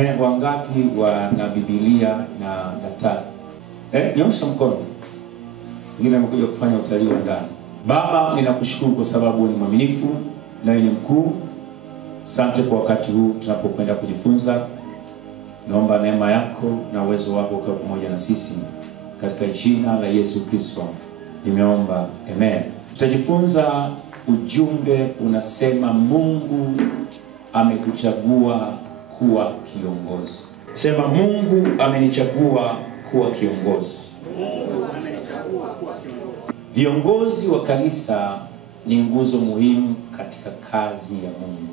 Wangapi wana Biblia na daftari? Nyosha mkono. Wengine wamekuja kufanya utalii wa ndani. Baba, ninakushukuru kwa sababu ni mwaminifu na ni mkuu. Asante kwa wakati huu tunapokwenda kujifunza. Naomba neema yako na uwezo wako ukawe pamoja na sisi. Katika jina la Yesu Kristo nimeomba, amen. Tutajifunza ujumbe unasema Mungu amekuchagua kuwa kiongozi. Sema, Mungu amenichagua kuwa kiongozi. Viongozi wa kanisa ni nguzo muhimu katika kazi ya Mungu.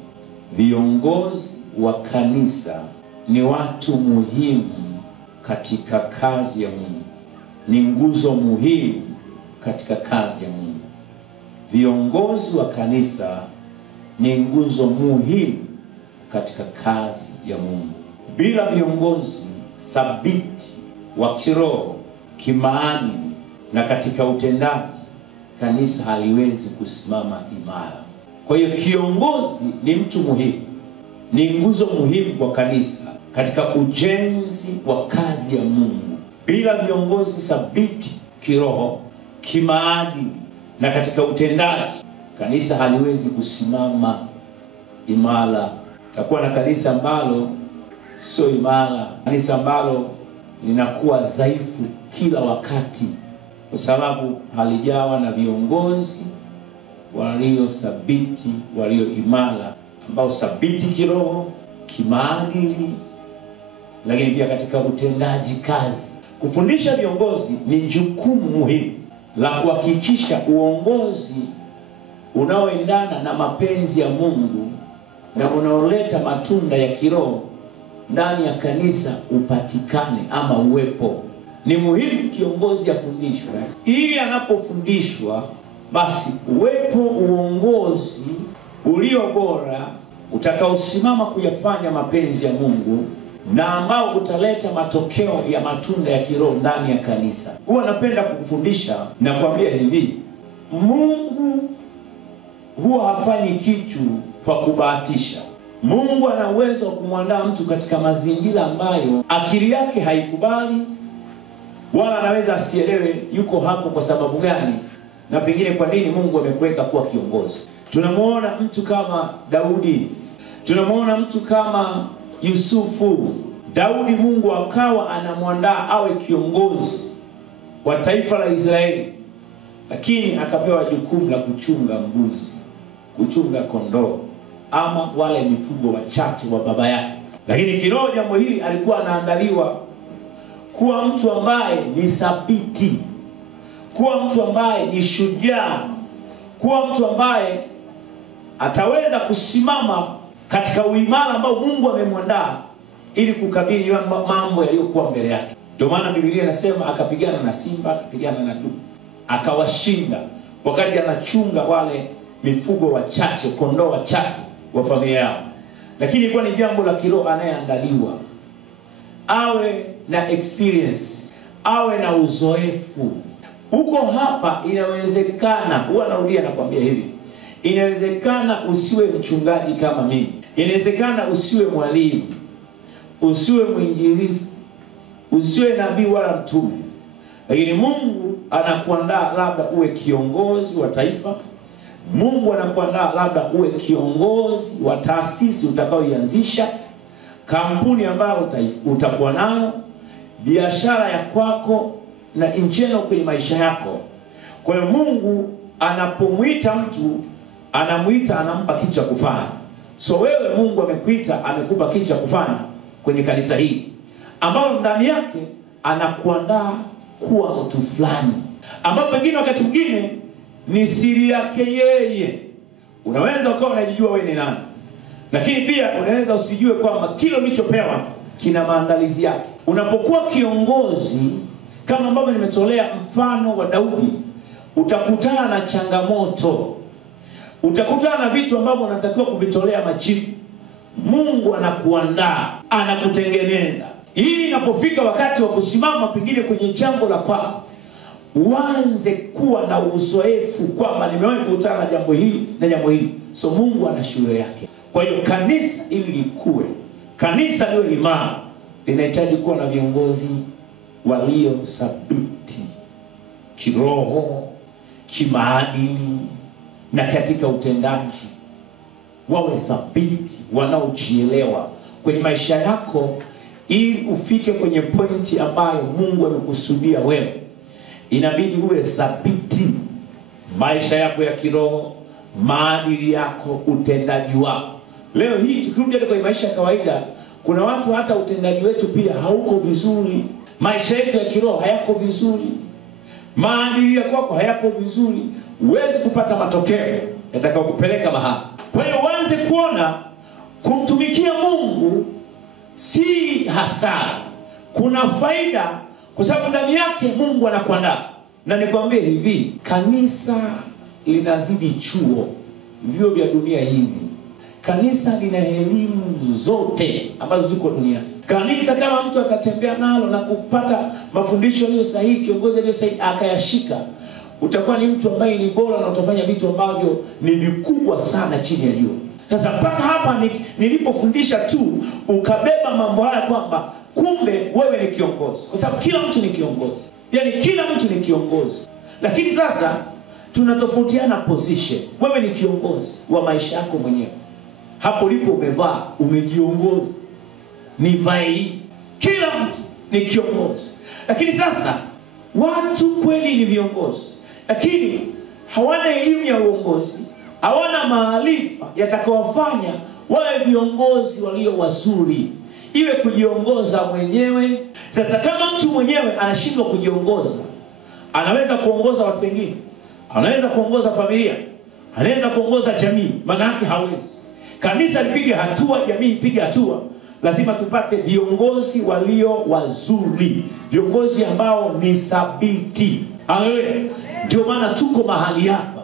Viongozi wa kanisa ni watu muhimu katika kazi ya Mungu. Ni nguzo muhimu katika kazi ya Mungu. Viongozi wa kanisa ni nguzo muhimu katika kazi ya Mungu. Bila viongozi thabiti wa kiroho, kimaadili na katika utendaji, kanisa haliwezi kusimama imara. Kwa hiyo kiongozi ni mtu muhimu, ni nguzo muhimu kwa kanisa katika ujenzi wa kazi ya Mungu. Bila viongozi thabiti kiroho, kimaadili na katika utendaji, kanisa haliwezi kusimama imara. Takuwa na kanisa ambalo sio imara, kanisa ambalo linakuwa dhaifu kila wakati, kwa sababu halijawa na viongozi walio thabiti, walio imara, ambao thabiti kiroho, kimaadili, lakini pia katika utendaji kazi. Kufundisha viongozi ni jukumu muhimu la kuhakikisha uongozi unaoendana na mapenzi ya Mungu na unaoleta matunda ya kiroho ndani ya kanisa upatikane ama uwepo. Ni muhimu kiongozi afundishwe, ili anapofundishwa basi uwepo uongozi ulio bora utakaosimama kuyafanya mapenzi ya Mungu na ambao utaleta matokeo ya matunda ya kiroho ndani ya kanisa. Huwa napenda kukufundisha na kuambia hivi, Mungu huwa hafanyi kitu kwa kubahatisha. Mungu ana uwezo wa kumwandaa mtu katika mazingira ambayo akili yake haikubali, wala anaweza asielewe yuko hapo kwa sababu gani na pengine kwa nini Mungu amekuweka kuwa kiongozi. Tunamuona mtu kama Daudi, tunamuona mtu kama Yusufu. Daudi Mungu akawa anamwandaa awe kiongozi wa taifa la Israeli, lakini akapewa jukumu la kuchunga mbuzi, kuchunga kondoo ama wale mifugo wachache wa baba yake. Lakini kiroho jambo hili alikuwa anaandaliwa kuwa mtu ambaye ni thabiti, kuwa mtu ambaye ni shujaa, kuwa mtu ambaye ataweza kusimama katika uimara ambao Mungu amemwandaa ili kukabili mambo yaliyokuwa mbele yake. Ndio maana Biblia inasema akapigana na simba, akapigana na dubu, akawashinda wakati anachunga wale mifugo wachache, kondoo wachache wa familia yao. Lakini ilikuwa ni jambo la kiroho, anayeandaliwa awe na experience, awe na uzoefu. Huko hapa inawezekana, huwa narudia na kuambia hivi, inawezekana usiwe mchungaji kama mimi, inawezekana usiwe mwalimu, usiwe mwinjilisti, usiwe nabii wala mtume, lakini Mungu anakuandaa labda uwe kiongozi wa taifa. Mungu anakuandaa labda uwe kiongozi wa taasisi utakaoianzisha, kampuni ambayo utakuwa nayo, biashara ya kwako na injeno kwenye maisha yako. Kwa hiyo Mungu anapomuita mtu, anamuita, anampa kitu cha kufanya. So wewe Mungu amekuita, amekupa kitu cha kufanya kwenye kanisa hili, ambao ndani yake anakuandaa kuwa mtu fulani, ambao pengine wakati mwingine ni siri yake yeye. Unaweza ukawa unajijua wewe ni nani, lakini pia unaweza usijue kwamba kile ulichopewa kina maandalizi yake. Unapokuwa kiongozi, kama ambavyo nimetolea mfano wa Daudi, utakutana na changamoto, utakutana na vitu ambavyo unatakiwa kuvitolea majibu. Mungu anakuandaa, anakutengeneza, ili inapofika wakati wa kusimama pengine kwenye jambo la kwako, uanze kuwa na uzoefu kwamba nimewahi kukutana na jambo hili na jambo hili. So Mungu ana shule yake. Kwa hiyo kanisa ili likue, Kanisa liwe imara linahitaji kuwa na viongozi walio thabiti kiroho, kimaadili na katika utendaji. Wawe thabiti, wanaojielewa kwenye maisha yako, ili ufike kwenye pointi ambayo Mungu amekusudia wewe. Inabidi uwe thabiti maisha yako ya kiroho, maadili yako, utendaji wako. Leo hii tukirudi kwenye maisha ya kawaida, kuna watu hata utendaji wetu pia hauko vizuri. Maisha yetu ya kiroho hayako vizuri. Maadili yako hayako vizuri. Huwezi kupata matokeo yatakao kupeleka mahali. Kwa hiyo uanze kuona kumtumikia Mungu si hasara. Kuna faida, kwa sababu ndani yake Mungu anakuandaa. Na nikwambie hivi, kanisa linazidi chuo, vyuo vya dunia hivi. Kanisa lina elimu zote ambazo ziko duniani. Kanisa kama mtu atatembea nalo na kupata mafundisho yaliyo sahihi, kiongozi aliyo sahihi akayashika, utakuwa ni mtu ambaye ni bora na utafanya vitu ambavyo ni vikubwa sana chini ya jua. Sasa mpaka hapa nilipofundisha tu ukabeba mambo haya kwamba kumbe wewe ni kiongozi. Kwa sababu kila mtu ni kiongozi. Yaani kila mtu ni kiongozi. Lakini sasa tunatofautiana position. Wewe ni kiongozi wa maisha yako mwenyewe. Hapo ulipo umevaa, umejiongoza. Nivae hii. Kila mtu ni kiongozi. Lakini sasa watu kweli ni viongozi, lakini hawana elimu ya uongozi, hawana maarifa yatakayowafanya wawe viongozi walio wazuri. Iwe kujiongoza mwenyewe. Sasa kama mtu mwenyewe anashindwa kujiongoza, anaweza kuongoza watu wengine, anaweza kuongoza familia, anaweza kuongoza jamii, maana yake hawezi. Kanisa lipige hatua, jamii ipige hatua. Lazima tupate viongozi walio wazuri, viongozi ambao ni thabiti. Haleluya. Ndio maana tuko mahali hapa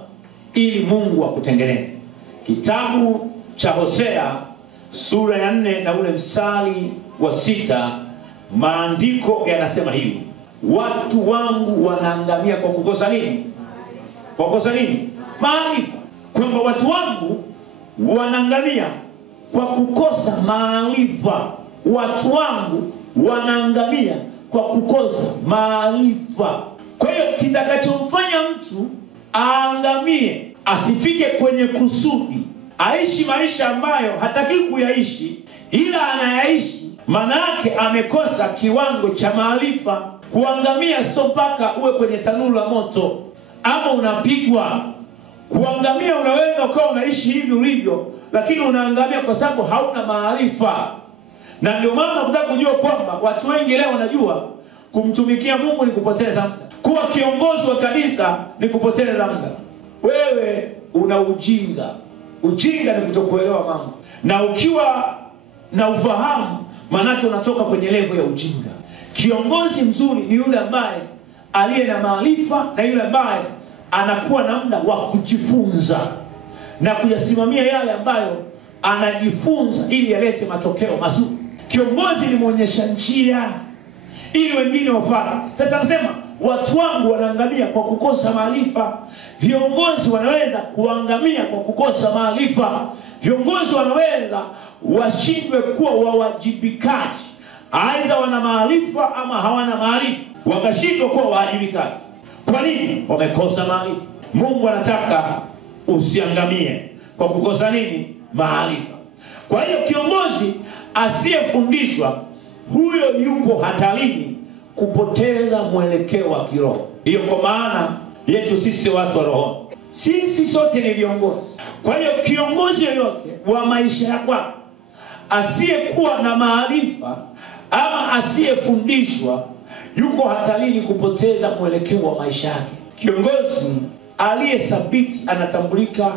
ili Mungu akutengeneze. Kitabu cha Hosea sura ya 4 na ule mstari wa 6, maandiko yanasema hivi: watu wangu wanaangamia kwa kukosa nini? Kwa kukosa nini? Maarifa. Kwamba watu wangu wanaangamia kwa kukosa maarifa. Watu wangu wanaangamia kwa kukosa maarifa. Kwa hiyo kitakachomfanya mtu aangamie, asifike kwenye kusudi, aishi maisha ambayo hataki kuyaishi ila anayaishi, maana yake amekosa kiwango cha maarifa. Kuangamia sio mpaka uwe kwenye tanuru la moto ama unapigwa. Kuangamia unaweza ukawa unaishi hivi ulivyo, lakini unaangamia kwa sababu hauna maarifa. Na ndio maana nataka kujua kwamba watu wengi leo wanajua kumtumikia Mungu ni kupoteza muda. Kuwa kiongozi wa kanisa ni kupoteza muda. Wewe una ujinga. Ujinga ni kutokuelewa mambo. Na ukiwa na ufahamu, manake unatoka kwenye level ya ujinga. Kiongozi mzuri ni yule ambaye aliye na maarifa, na yule ambaye anakuwa na muda wa kujifunza na kuyasimamia yale ambayo anajifunza ili yalete matokeo mazuri. Kiongozi ni muonyesha njia ili wengine wafuate. Sasa anasema watu wangu wanaangamia kwa kukosa maarifa. Viongozi wanaweza kuangamia kwa kukosa maarifa. Viongozi wanaweza washindwe kuwa wawajibikaji. Aidha wana maarifa ama hawana maarifa, wakashindwa kuwa wawajibikaji. Kwa nini? Wamekosa maarifa. Mungu anataka usiangamie kwa kukosa nini? Maarifa. Kwa hiyo kiongozi asiyefundishwa, huyo yupo hatarini kupoteza mwelekeo wa kiroho. Hiyo kwa maana yetu sisi watu wa roho, sisi sote ni viongozi. Kwa hiyo kiongozi yoyote wa maisha yako asiyekuwa na maarifa ama asiyefundishwa, yuko hatarini kupoteza mwelekeo wa maisha yake. Kiongozi aliyethabiti anatambulika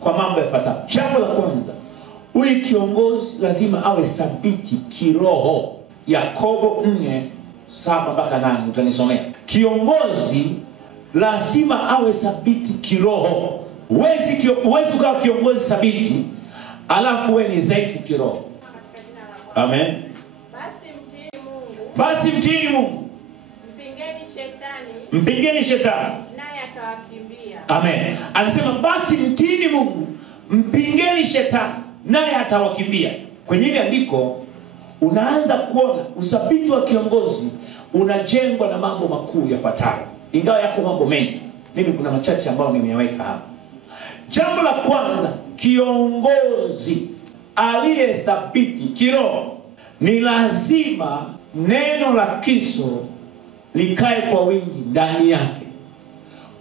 kwa mambo yafuatayo. Jambo la kwanza, huyu kiongozi lazima awe thabiti kiroho. Yakobo 4:7-8 utanisomea. Kiongozi lazima awe thabiti kiroho. Huwezi kuwa kiongozi thabiti alafu wewe ni dhaifu kiroho. Amen. Basi mtiini Mungu. Mpingeni shetani naye atawakimbia. Amen. Anasema basi mtiini Mungu, mpingeni shetani naye atawakimbia. Kwenye hili andiko unaanza kuona uthabiti wa kiongozi unajengwa na mambo makuu yafuatayo. Ingawa yako mambo mengi, mimi kuna machache ambayo nimeyaweka hapa. Jambo la kwanza, kiongozi aliyethabiti kiroho ni lazima neno la Kristo likae kwa wingi ndani yake.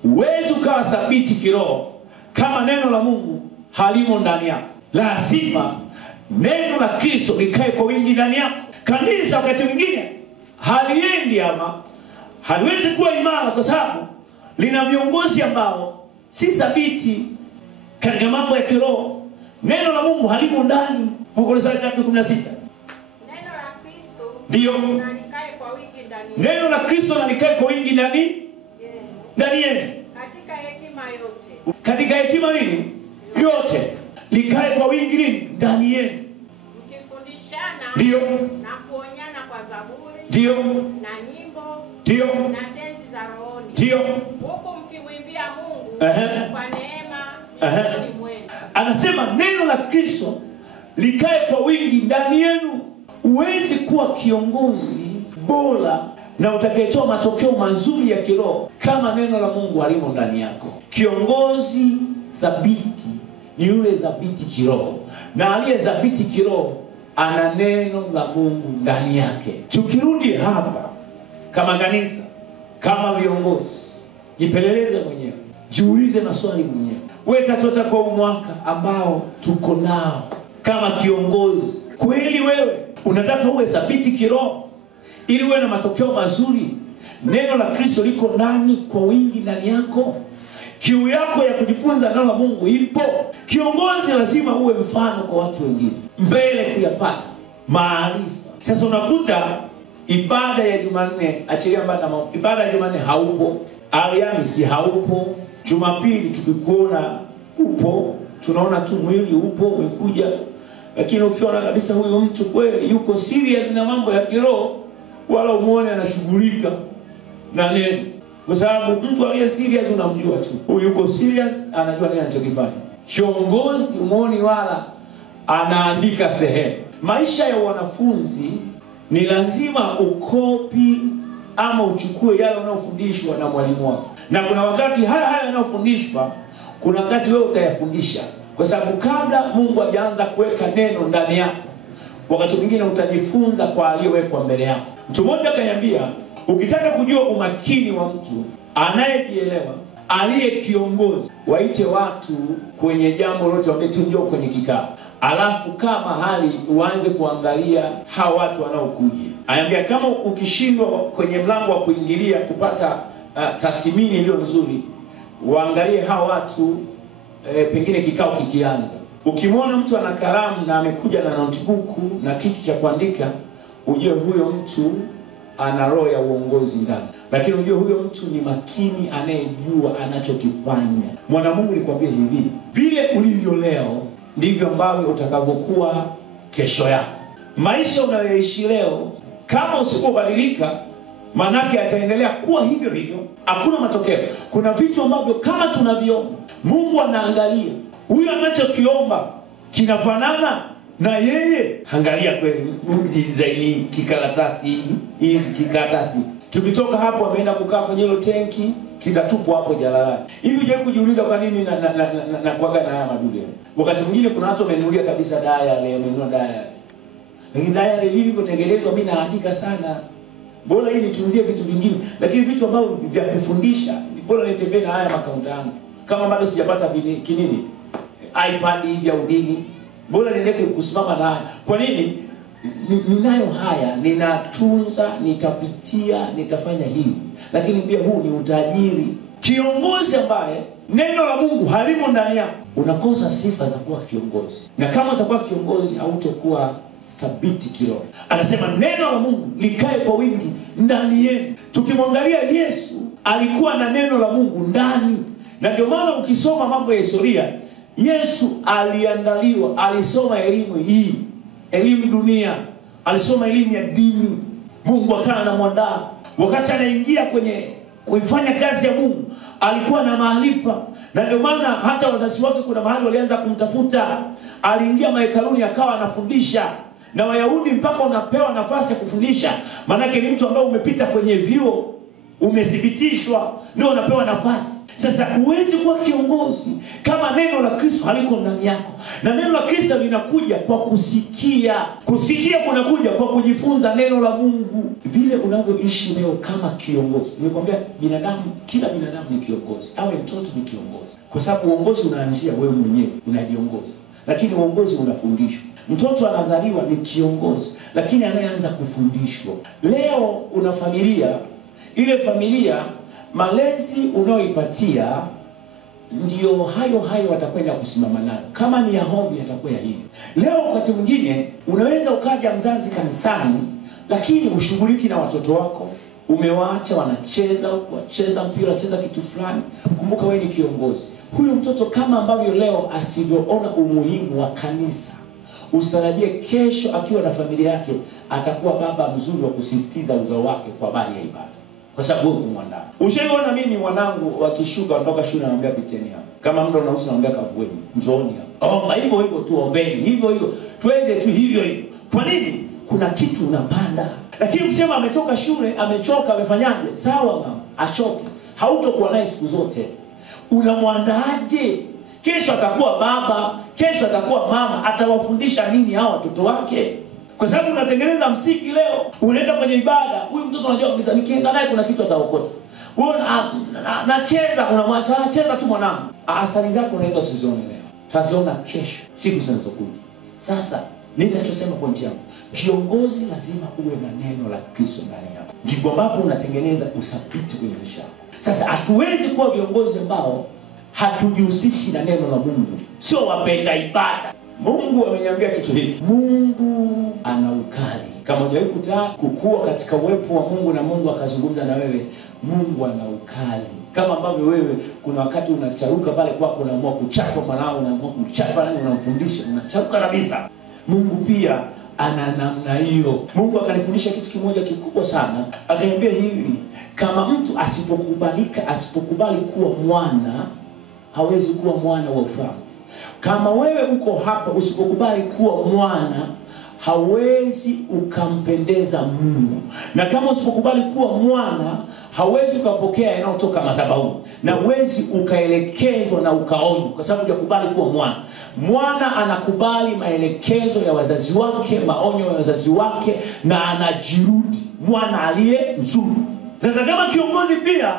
Huwezi ukawa thabiti kiroho kama neno la Mungu halimo ndani yako. Lazima neno la Kristo likae kwa wingi ndani yako. Kanisa wakati mwingine haliendi ama haliwezi kuwa imara kwa sababu lina viongozi ambao si thabiti katika mambo ya kiroho. Neno la Mungu halimo ndani. Wakolosai 3:16. Neno la Kristo ndio na likae kwa wingi ndani. Neno la Kristo na likae kwa wingi ndani ndani yenu. Katika hekima yote. Katika hekima nini? Yote. Likae kwa wingi nini? Ndani yenu. Mkifundishana ndio na kuonyana kwa zaburi ndio na nyimbo ndio na tenzi za rohoni. ndio Huku mkimwimbia Mungu kwa neema ni mwema. Anasema neno la Kristo likae kwa wingi ndani yenu. Huwezi kuwa kiongozi bora na utakayetoa matokeo mazuri ya kiroho kama neno la Mungu halimo ndani yako. Kiongozi thabiti ni yule thabiti kiroho, na aliye thabiti kiroho ana neno la Mungu ndani yake. Tukirudi hapa kama kanisa, kama viongozi, jipeleleze mwenyewe, jiulize maswali mwenyewe. Weka tuta kwa mwaka ambao tuko nao kama kiongozi. Kweli wewe unataka uwe thabiti kiroho ili uwe na matokeo mazuri? Neno la Kristo liko ndani kwa wingi ndani yako? Kiu yako ya kujifunza neno la Mungu ipo? Kiongozi lazima uwe mfano kwa watu wengine mbele kuyapata maarifa. Sasa unakuta ibada ya Jumanne, achilia mbali na ibada ya Jumanne haupo, Alhamisi haupo, Jumapili tukikuona upo, tunaona tu mwili upo umekuja, lakini ukiona kabisa huyu mtu kweli yuko serious na mambo ya kiroho, wala umuone anashughulika na neno. Kwa sababu mtu aliye serious unamjua tu. Huyu yuko serious, anajua nini anachokifanya. Kiongozi umuoni wala anaandika sehemu. Maisha ya wanafunzi ni lazima ukopi ama uchukue yale unayofundishwa na mwalimu wako. Na kuna wakati haya yanayofundishwa, kuna wakati wewe utayafundisha. Kwa sababu kabla Mungu hajaanza kuweka neno ndani yako, wakati mwingine utajifunza kwa aliyowekwa mbele yako. Mtu mmoja akaniambia, ukitaka kujua umakini wa mtu anayejielewa, aliye kiongozi, waite watu kwenye jambo lote, waambie tu njoo kwenye kikao. Alafu kama hali uanze kuangalia hao watu wanaokuja. Anambia kama ukishindwa kwenye mlango wa kuingilia kupata tathmini iliyo nzuri, uangalie hao watu pengine kikao kikianza. Ukimwona mtu ana kalamu na amekuja na notebook na kitu cha kuandika, ujue huyo mtu ana roho ya uongozi ndani. Lakini ujue huyo mtu ni makini, anayejua anachokifanya. Mwana Mungu nikwambie hivi, vile ulivyo leo ndivyo ambavyo utakavyokuwa kesho yako. Maisha unayoishi leo kama usipobadilika, manake yataendelea kuwa hivyo hivyo, hakuna matokeo. Kuna vitu ambavyo kama tunaviomba, Mungu anaangalia huyu anachokiomba kinafanana na yeye. Angalia kweli design kikaratasi hivi kikaratasi. Tukitoka hapo ameenda kukaa kwenye hilo tenki, kitatupwa hapo jalalani. Hivi je, kujiuliza kwa nini na kuaga na haya madudu? Wakati mwingine kuna watu wamenunulia kabisa diary, wamenunua diary. Lakini diary vilivyotengenezwa mimi naandika sana. Bora hii nitunzie vitu vingine, lakini vitu ambavyo vya kufundisha bora nitembee na haya makaunta yangu. Kama bado sijapata kinini iPad hivi au dini, bora niendeke kusimama na haya. Kwa nini? Ninayo haya, ninatunza, nitapitia, nitafanya hivi. Lakini pia huu ni utajiri. Kiongozi ambaye neno la Mungu halimo ndani yako, unakosa sifa za kuwa kiongozi. Na kama utakuwa kiongozi, hautakuwa thabiti kiroho. Anasema neno la Mungu likae kwa wingi ndani yenu. Tukimwangalia Yesu, alikuwa na neno la Mungu ndani. Na ndio maana ukisoma mambo ya historia, Yesu aliandaliwa, alisoma elimu hii, elimu dunia, alisoma elimu ya dini. Mungu akawa anamwandaa. Wakati anaingia kuifanya kazi ya Mungu alikuwa na maarifa, na ndio maana hata wazazi wake kuna mahali walianza kumtafuta. Aliingia mahekaluni akawa anafundisha, na Wayahudi mpaka unapewa nafasi ya kufundisha, maana yake ni mtu ambaye umepita kwenye vyuo, umethibitishwa, ndio unapewa nafasi. Sasa huwezi kuwa kiongozi kama neno la Kristo haliko ndani yako. Na neno la Kristo linakuja kwa kusikia. Kusikia kunakuja kwa kujifunza neno la Mungu. Vile unavyoishi leo kama kiongozi. Nimekwambia binadamu, kila binadamu ni kiongozi. Awe mtoto ni kiongozi. Kwa sababu uongozi unaanzia wewe mwenyewe, unajiongoza. Lakini uongozi unafundishwa. Mtoto anazaliwa ni kiongozi, lakini anayeanza kufundishwa. Leo una familia, ile familia malezi unaoipatia ndio hayo watakwenda kusimama nayo. Kama ni ya hovyo yatakuwa hivyo. Leo wakati mwingine unaweza ukaja mzazi kanisani, lakini ushughuliki na watoto wako. Umewaacha wacheza mpira, wacheza kitu fulani. Kumbuka wewe ni kiongozi. Huyo mtoto kama ambavyo leo asivyoona umuhimu wa kanisa, usitarajie kesho akiwa na familia yake atakuwa baba mzuri wa kusisitiza uzao wake kwa habari ya ibada. Kwa sababu wewe kumwandaa. Ushaiona mimi mwanangu wakishuka kutoka shule anamwambia piteni hapa. Kama mtu anahusu anamwambia kavueni, njooni hapa. Omba hivyo tu, ombeni hivyo. Twende tu hivyo. Kwa nini? Kuna kitu unapanda. Lakini ukisema ametoka shule, amechoka, amefanyaje? Sawa mama, achoke. Hautokuwa naye siku zote. Unamwandaaje? Kesho atakuwa baba, kesho atakuwa mama, atawafundisha nini hao watoto wake? Kwa sababu unatengeneza msingi leo, unaenda kwenye ibada, huyu mtoto unajua kabisa nikienda naye kuna kitu ataokota. Wewe nacheza, unamwacha acheza tu mwanangu. Athari zako unaweza usizione leo. Taziona kesho, siku zinazokuja. Sasa ninachosema pointi yangu, kiongozi lazima uwe na neno la Kristo ndani yako. Ndipo ambapo unatengeneza uthabiti kwenye maisha yako. Sasa hatuwezi kuwa viongozi ambao hatujihusishi na neno la Mungu. Sio wapenda ibada. Mungu ameniambia kitu hiki. Mungu ana ukali. Kama hujawahi kukua katika uwepo wa Mungu na Mungu akazungumza na wewe, Mungu ana ukali. Kama ambavyo wewe kuna wakati unacharuka pale kwako, unaamua kuchapa mwanao, unaamua kuchapa nani, unamfundisha, unacharuka kabisa. Mungu pia ana namna hiyo. Mungu akanifundisha kitu kimoja kikubwa sana. Akaniambia hivi, kama mtu asipokubali kuwa mwana, hawezi kuwa mwana wa ufalme. Kama wewe uko hapa usipokubali kuwa mwana, hawezi ukampendeza Mungu. Na kama usipokubali kuwa mwana, hawezi ukapokea yanayotoka madhabahuni, na hawezi ukaelekezwa na ukaonywa, kwa sababu hukubali kuwa mwana. Mwana anakubali maelekezo ya wazazi wake, maonyo ya wazazi wake, na anajirudi mwana aliye mzuri. Sasa kama kiongozi pia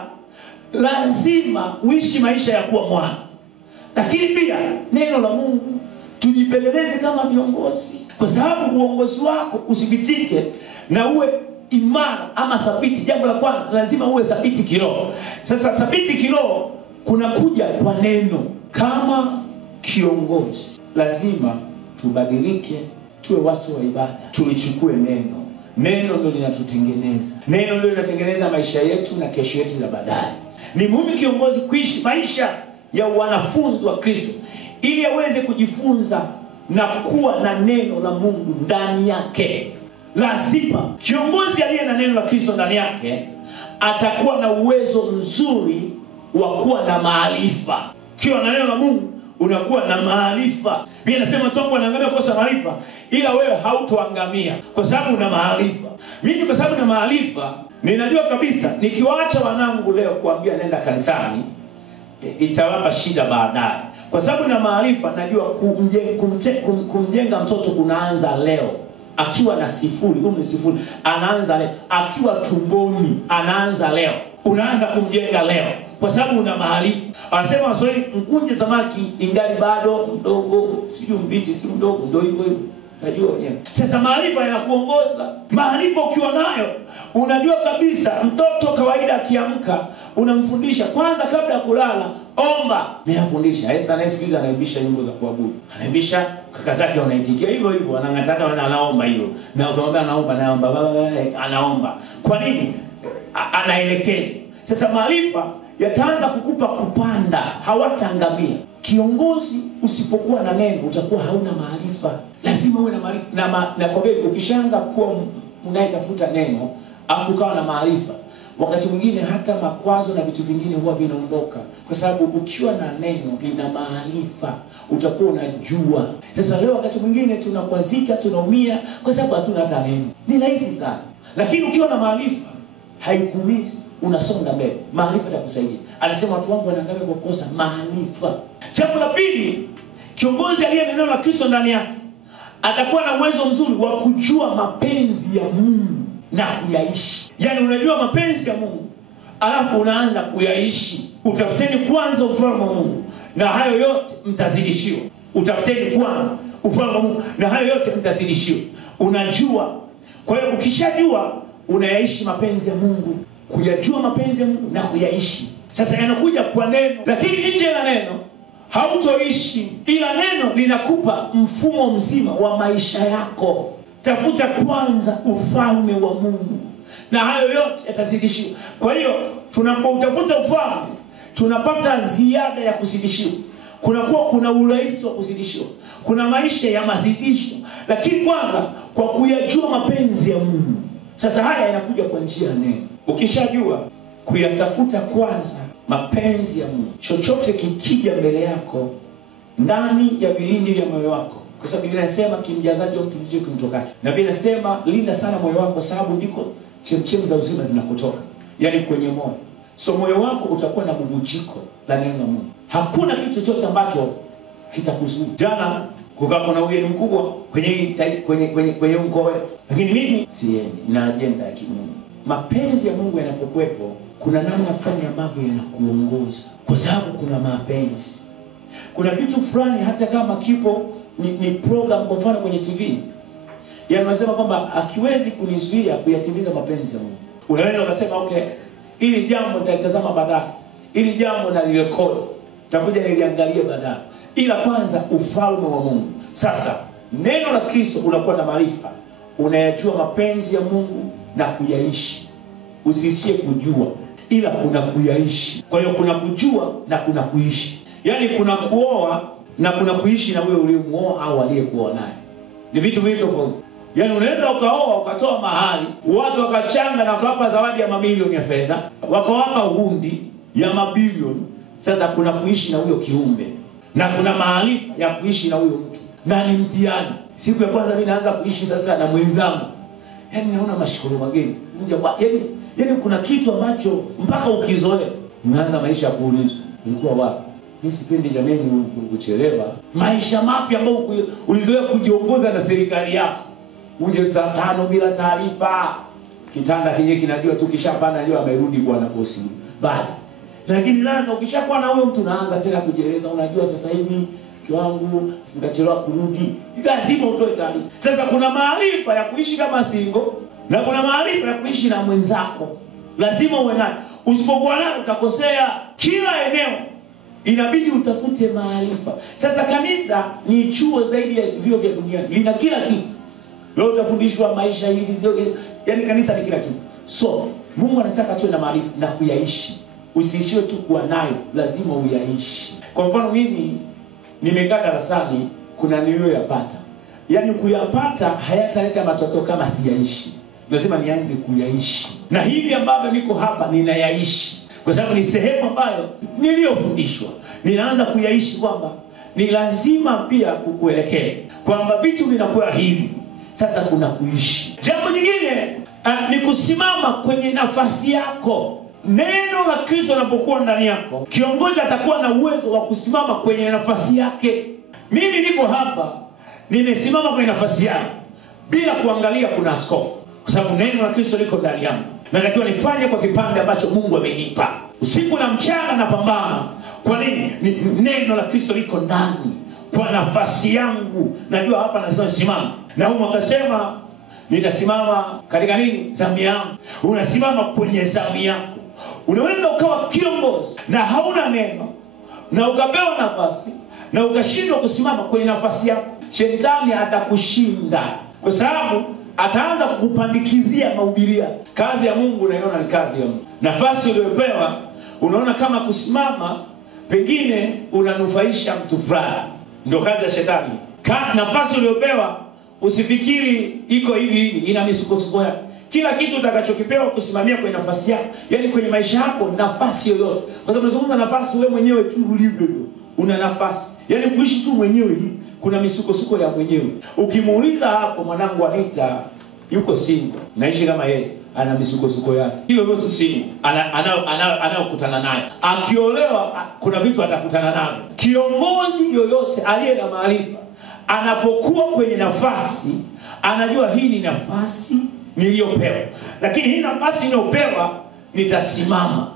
lazima uishi maisha ya kuwa mwana. Lakini pia neno la Mungu tujipeleleze kama viongozi, kwa sababu uongozi wako usibitike na uwe imara ama thabiti. Jambo la kwanza lazima uwe thabiti kiroho. Sasa thabiti kiroho kuna kuja kwa neno. Kama kiongozi lazima tubadilike, tuwe watu wa ibada, tulichukue neno. Neno ndio linatutengeneza. Neno ndio linatengeneza maisha yetu na kesho yetu ya baadaye. Ni muhimu kiongozi kuishi maisha ya wanafunzi wa Kristo ili aweze kujifunza na kuwa na neno la Mungu ndani yake. Lazima kiongozi aliye na neno la Kristo ndani yake atakuwa na uwezo mzuri wa kuwa na maarifa. Kiwa na neno la Mungu unakuwa na maarifa. Biblia inasema tongo anaangamia kosa maarifa, ila wewe hautoangamia kwa sababu una maarifa. Mimi kwa sababu na maarifa ninajua kabisa nikiwaacha wanangu leo kuambia nenda kanisani, itawapa shida baadaye. Kwa sababu na maarifa najua kumjenga mtoto kunaanza leo. Akiwa na umri sifuri, anaanza leo. Akiwa tumboni, anaanza leo. Unaanza kumjenga leo kwa sababu una maarifa. Anasema Waswahili, mkunje samaki ingali bado mdogo, sio mbichi, sio mdogo, ndio hivyo hivyo. Najua wenyewe. Sasa maarifa yanakuongoza. Maarifa ukiwa nayo, unajua kabisa mtoto kawaida akiamka, unamfundisha kwanza kabla ya kulala, omba. Ninafundisha. Esther anasikiliza, anaimbisha nyimbo za kuabudu. Anaimbisha, kaka zake wanaitikia hivyo hivyo, wanang'atata anaomba hiyo. Na ukamwambia anaomba, baba anaomba. Kwa nini? Anaelekeza. Sasa maarifa yataanza kukupa kupanda, hawataangamia. Kiongozi usipokuwa na neno utakuwa hauna maarifa. Lazima uwe na maarifa. Na kwa hivyo ukishaanza kuwa unayetafuta neno afu ukawa na maarifa, wakati mwingine hata makwazo na vitu vingine huwa vinaondoka, kwa sababu ukiwa na neno lina maarifa, utakuwa unajua. Sasa leo wakati mwingine tunakwazika, tunaumia kwa sababu hatuna hata neno. Ni rahisi sana, lakini ukiwa na maarifa haikuumizi, unasonga mbele. Maarifa yatakusaidia. Anasema watu wangu wanaangamia kwa kukosa maarifa. Jambo la pili, kiongozi aliye na neno la Kristo ndani yake atakuwa na uwezo mzuri wa kujua mapenzi ya Mungu na kuyaishi. Yaani unajua mapenzi ya Mungu, alafu unaanza kuyaishi. Utafuteni kwanza ufalme wa Mungu na hayo yote mtazidishiwa. Utafuteni kwanza ufalme wa Mungu na hayo yote mtazidishiwa. Unajua. Kwa hiyo ukishajua, unayaishi mapenzi ya Mungu. Kuyajua mapenzi ya Mungu na kuyaishi. Sasa yanakuja kwa neno, lakini nje ya neno hautoishi. Ila neno linakupa mfumo mzima wa maisha yako. Tafuta kwanza ufalme wa Mungu na hayo yote yatazidishiwa. Kwa hiyo tunapoutafuta ufalme, tunapata ziada ya kuzidishiwa. Kuna urahisi wa kuzidishiwa. Kuna maisha ya mazidisho. Lakini kwanza kwa kuyajua mapenzi ya Mungu. Sasa haya yanakuja kwa njia ya neno. Ukishajua kuyatafuta kwanza mapenzi ya Mungu, chochote kikija mbele yako ndani ya vilindi vya moyo wako, kwa sababu Biblia inasema kimjazaje mtu ndicho kimtokacho. Na Biblia inasema linda sana moyo wako, sababu ndiko chemchemi za uzima zinakotoka, yani kwenye moyo. So moyo wako utakuwa na bubujiko la neno la Mungu. Hakuna kitu chochote ambacho kitakuzuia. Jana kukapo na ugeni mkubwa kwenye mkoa wetu, lakini mimi siendi na agenda ya kimungu. Mapenzi ya Mungu yanapokuwepo, kuna namna fulani ambavyo yanakuongoza, kwa sababu kuna mapenzi. Kuna kitu fulani hata kama kipo ni program kwa mfano kwenye TV, yanasema kwamba akiwezi kunizuia kuyatimiza mapenzi ya Mungu. Unaweza ukasema okay, ili jambo nitatazama baadaye, ili jambo nalirekodi, nitakuja niliangalie baadaye. Ila kwanza ufalme wa Mungu. Sasa neno la Kristo unakuwa na maarifa, unayajua mapenzi ya Mungu na kuyaishi. Usiishie kujua, ila kuna kuyaishi. Kwa hiyo kuna kujua na kuna kuishi. Yaani kuna kuoa na kuna kuishi na wewe uliyemuoa au aliyekuoa naye. Ni vitu viwili tofauti. Yaani unaweza ukaoa ukatoa mahali, watu wakachanga na wakawapa zawadi ya mamilioni ya fedha, wakawapa hundi ya mabilioni. Sasa kuna kuishi na huyo kiumbe na kuna maarifa ya kuishi na huyo mtu. Na ni mtihani. Siku ya kwanza mimi naanza kuishi sasa na mwenzangu, yaani naona mashikoro mageni. Yaani kuna kitu ambacho mpaka ukizoea unaanza maisha ya kuulizwa, ulikuwa wapi? Mimi sipendi jameni kuchelewa. Maisha mapya ambayo ulizoea kujiongoza na serikali yako. Uje saa 5 bila taarifa. Kitanda kile kinajua tu kishapanda leo amerudi bwana bosi. Basi. Lakini sasa ukishakuwa na huyo mtu unaanza tena kujieleza, unajua sasa hivi kiwangu sitachelewa kurudi. Lazima utoe taarifa. Sasa kuna maarifa ya kuishi kama single na kuna maarifa ya kuishi na mwenzako. Lazima uwe nayo. Usipokuwa nayo utakosea. Kila eneo inabidi utafute maarifa. Sasa kanisa ni chuo zaidi ya vio vya dunia. Lina kila kitu. Leo utafundishwa maisha hivi, yaani kanisa ni kila kitu. So, Mungu anataka tuwe na maarifa na kuyaishi. Usiishie tu kuwa nayo, lazima uyaishi. Kwa mfano mimi nimekaa darasani, kuna niliyoyapata. Yaani kuyapata hayataleta matokeo kama siyaishi. Lazima nianze kuyaishi. Na hivi ambavyo niko hapa ninayaishi. Kwa sababu ni sehemu ambayo niliyofundishwa. Ninaanza kuyaishi kwamba ni lazima pia kukuelekea kwamba vitu vinakuwa hivi. Sasa kuna kuishi. Jambo nyingine ni kusimama kwenye nafasi yako. Neno la Kristo linapokuwa ndani yako, kiongozi atakuwa na uwezo wa kusimama kwenye nafasi yake. Mimi niko hapa, nimesimama kwenye nafasi yangu bila kuangalia kuna askofu, kwa sababu neno la Kristo liko ndani yangu. Na natakiwa nifanye kwa kipande ambacho Mungu amenipa. Usiku na mchana napambana. Kwa nini? Neno la Kristo liko ndani. Kwa nafasi yangu najua hapa nataka nisimame. Na Mungu akasema nitasimama katika nini? Zamu yangu. Unasimama kwenye zamu yako. Unaweza ukawa kiongozi na hauna neno na ukapewa nafasi na ukashindwa kusimama kwenye nafasi yako, shetani atakushinda, kwa sababu ataanza kukupandikizia mahubiri. Kazi ya Mungu unaiona ni kazi ya Mungu. Nafasi uliyopewa unaona kama kusimama pengine unanufaisha mtu fulani, ndio kazi ya shetani. Nafasi uliyopewa usifikiri iko hivi hivi, ina misukosuko yake. Kila kitu utakachokipewa kusimamia kwenye nafasi yako, yani kwenye maisha yako, nafasi yoyote. Kwa sababu tunazungumza nafasi, wewe mwenyewe tu ulivyo una nafasi. Yani kuishi tu mwenyewe hii, kuna misukosuko ya mwenyewe. Ukimuuliza hapo mwanangu Anita yuko single, naishi kama yeye, ana misukosuko yake. Hiyo ndio single. Anayokutana naye. Akiolewa kuna vitu atakutana navyo. Kiongozi yoyote aliye na maarifa anapokuwa kwenye nafasi, anajua hii ni nafasi niliyopewa. Lakini hii nafasi niliyopewa nitasimama.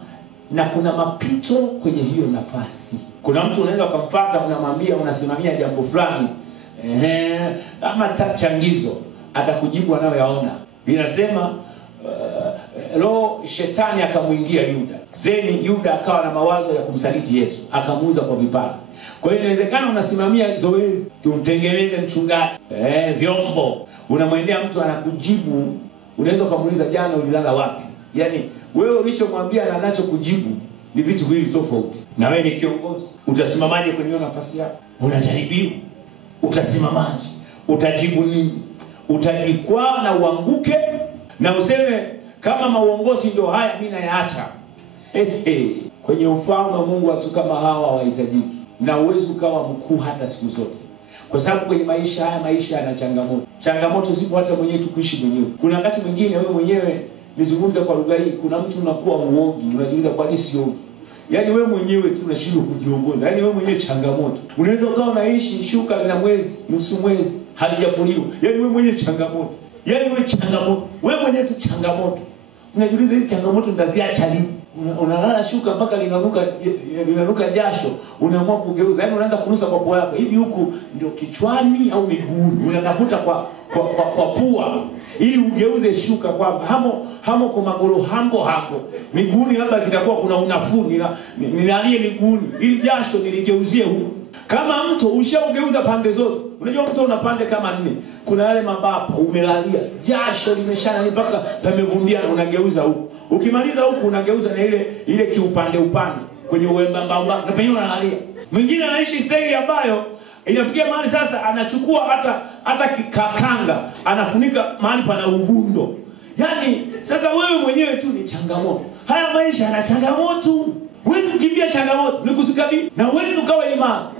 Na kuna mapito kwenye hiyo nafasi. Kuna mtu unaweza kumfuata, unamwambia unasimamia jambo fulani, ama changizo, atakujibu anayoyaona. Binasema roho shetani akamuingia Yuda. Zeni Yuda akawa na mawazo ya kumsaliti Yesu, akamuuza kwa vipande. Kwa hiyo inawezekana unasimamia zoezi, tumtengeneze mchungaji, vyombo, unamwendea mtu anakujibu, unaweza kumuuliza jana ulilala wapi? Yani wewe ulichomwambia na anachokujibu ni vitu viwili tofauti. Na wewe ni kiongozi, utasimamaje kwenye hiyo nafasi yako? Unajaribiwa, utasimamaje? Utajibu nini? Utajikwaa na uanguke na useme kama mauongozi ndio haya mimi nayaacha. Kwenye ufalme wa Mungu watu kama hawa hawahitajiki. Na uwezo ukawa mkuu hata siku zote. Kwa sababu kwenye maisha haya, maisha yana changamoto. Changamoto zipo hata mwenyewe tukuishi mwenyewe. Kuna wakati mwingine wewe mwenyewe, nizungumza kwa lugha hii, kuna mtu unakuwa uogi, unajiuliza kwa nini siogi? Yaani wewe mwenyewe tu unashindwa kujiongoza. Yaani wewe mwenyewe changamoto. Unaweza ukawa unaishi shuka na mwezi, nusu mwezi halijafuliwa. Yaani wewe mwenyewe changamoto. Yaani wewe changamoto. Wewe mwenyewe tu changamoto. Unajiuliza hizi changamoto ndaziacha lini? Unalala shuka mpaka linanuka jasho, unaamua kugeuza. Yaani unaanza kunusa kwa pua yako. Hivi huku ndio kichwani au miguuni? Unatafuta kwa pua ili ugeuze shuka kwamba hamo kwa magoro hambo. Miguuni labda kitakuwa kuna unafuu, nilalie miguuni ili jasho niligeuzie huku. Kama mto ushaugeuza pande zote. Unajua mto una pande kama 4. Kuna yale mabapa umelalia, jasho limeshana mpaka pamevundia, unageuza huku. Ukimaliza huku unageuza na ile kiupande kwenye uembamba na penyewe unalalia. Mwingine anaishi seli ambayo inafikia mahali sasa anachukua hata kikakanga, anafunika mahali pana uvundo. Yaani sasa wewe mwenyewe tu ni changamoto. Haya maisha yana changamoto. Huwezi kukimbia changamoto, ni kusikabili. Na huwezi ukawa imara.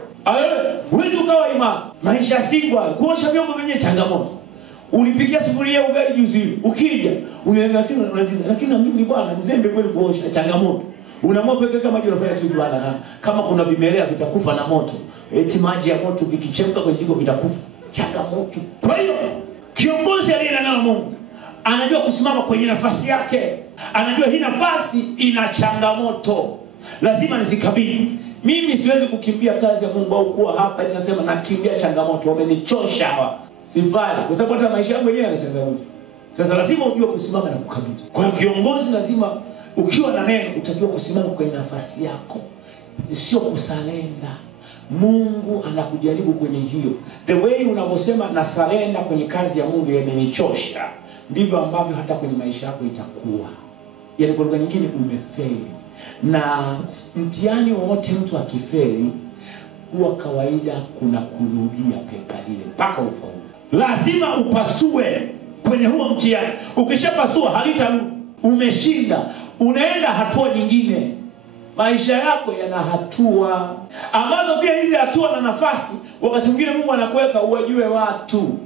Huwezi ukawa imara. Maisha singwa, kuosha vyombo vyenye changamoto. Ulipikia sufuria ugali juzi, ukija unaenda lakini na mimi bwana mzembe kweli kuosha, changamoto. Unaamua kuweka maji, unafanya tu bwana, kama kuna vimelea vitakufa na moto. Eti maji ya moto vikichemka kwenye jiko vitakufa. Changamoto. Kwa hiyo kiongozi aliye na Mungu anajua kusimama kwenye nafasi yake. Anajua hii nafasi ina changamoto, lazima nizikabili. Mimi siwezi kukimbia kazi ya Mungu au kuwa hapa tunasema nakimbia changamoto, wamenichosha hawa. Sifai, kwa sababu hata maisha yangu yenyewe yana changamoto. Sasa lazima ujue kusimama na kukabili. Kwa hiyo kiongozi lazima ukiwa na neno utajua kusimama kwenye nafasi yako, sio kusalenda. Mungu anakujaribu kwenye hiyo. The way unavyosema na salenda kwenye kazi ya Mungu yamenichosha, ndivyo ambavyo hata kwenye maisha yako itakuwa. Yaani kwa lugha nyingine umefeli. Na mtihani wowote mtu akifeli, huwa kawaida kuna kurudia pepa lile mpaka ufaulu. Lazima upasue kwenye huo mtihani. Ukishapasua halitarudi. Umeshinda, unaenda hatua nyingine. Maisha yako yana hatua ambazo pia hizi hatua na nafasi wakati mwingine Mungu anakuweka uwajue watu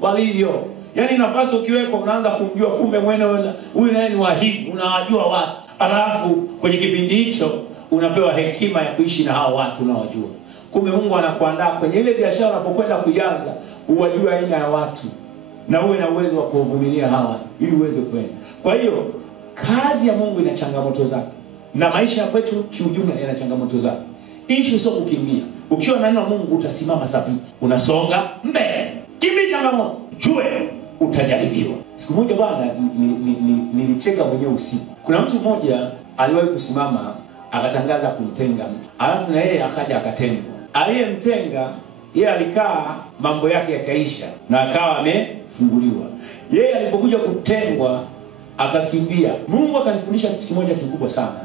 walivyo. Yaani nafasi ukiwekwa unaanza kumjua, kumbe huyu naye ni wahibu, unawajua watu. Alafu kwenye kipindi hicho unapewa hekima ya kuishi na hao watu unawajua. Kumbe Mungu anakuandaa kwenye ile biashara unapokwenda kuianza, uwajue aina ya watu na uwe na uwezo wa kuvumilia hawa ili uweze kwenda. Kwa hiyo kazi ya Mungu ina changamoto zake na maisha kwetu kiujumla yana changamoto zake. Issue sio kukimbia. Ukiwa na neno la Mungu utasimama thabiti. Unasonga mbele. Kimbia changamoto. Jue utajaribiwa. Siku moja bwana nilicheka mwenyewe usiku. Kuna mtu mmoja aliwahi kusimama akatangaza kumtenga mtu. Alafu na yeye akaja akatengwa. Aliyemtenga yeye alikaa mambo yake yakaisha na akawa amefunguliwa. Yeye alipokuja kutengwa akakimbia. Mungu akanifundisha kitu kimoja kikubwa sana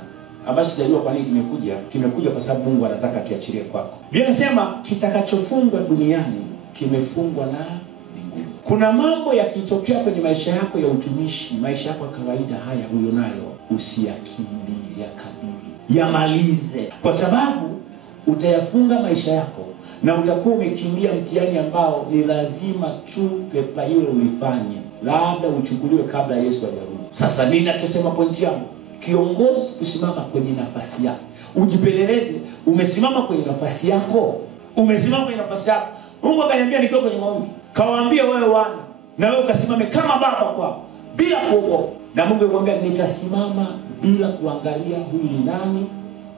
ambacho sijajua kwa nini kimekuja kwa sababu Mungu anataka kiachilie kwako. Biblia inasema kitakachofungwa duniani kimefungwa na mbinguni. Kuna mambo yakitokea kwenye maisha yako ya utumishi, maisha yako ya kawaida haya ulionayo, usiyakimbie, yakabili, yamalize, kwa sababu utayafunga maisha yako na utakuwa umekimbia mtihani ambao ni lazima tu pepa ile ulifanye, labda uchukuliwe kabla Yesu hajarudi. Sasa ninachosema pointi yangu, kiongozi usimama kwenye nafasi yako. Ujipeleleze, umesimama kwenye nafasi yako? Umesimama kwenye nafasi yako? Mungu akaniambia nikiwa kwenye maombi, kawaambia wewe wana, na wewe ukasimame kama baba kwao bila kuogopa. Na Mungu akamwambia nitasimama bila kuangalia huyu ni nani,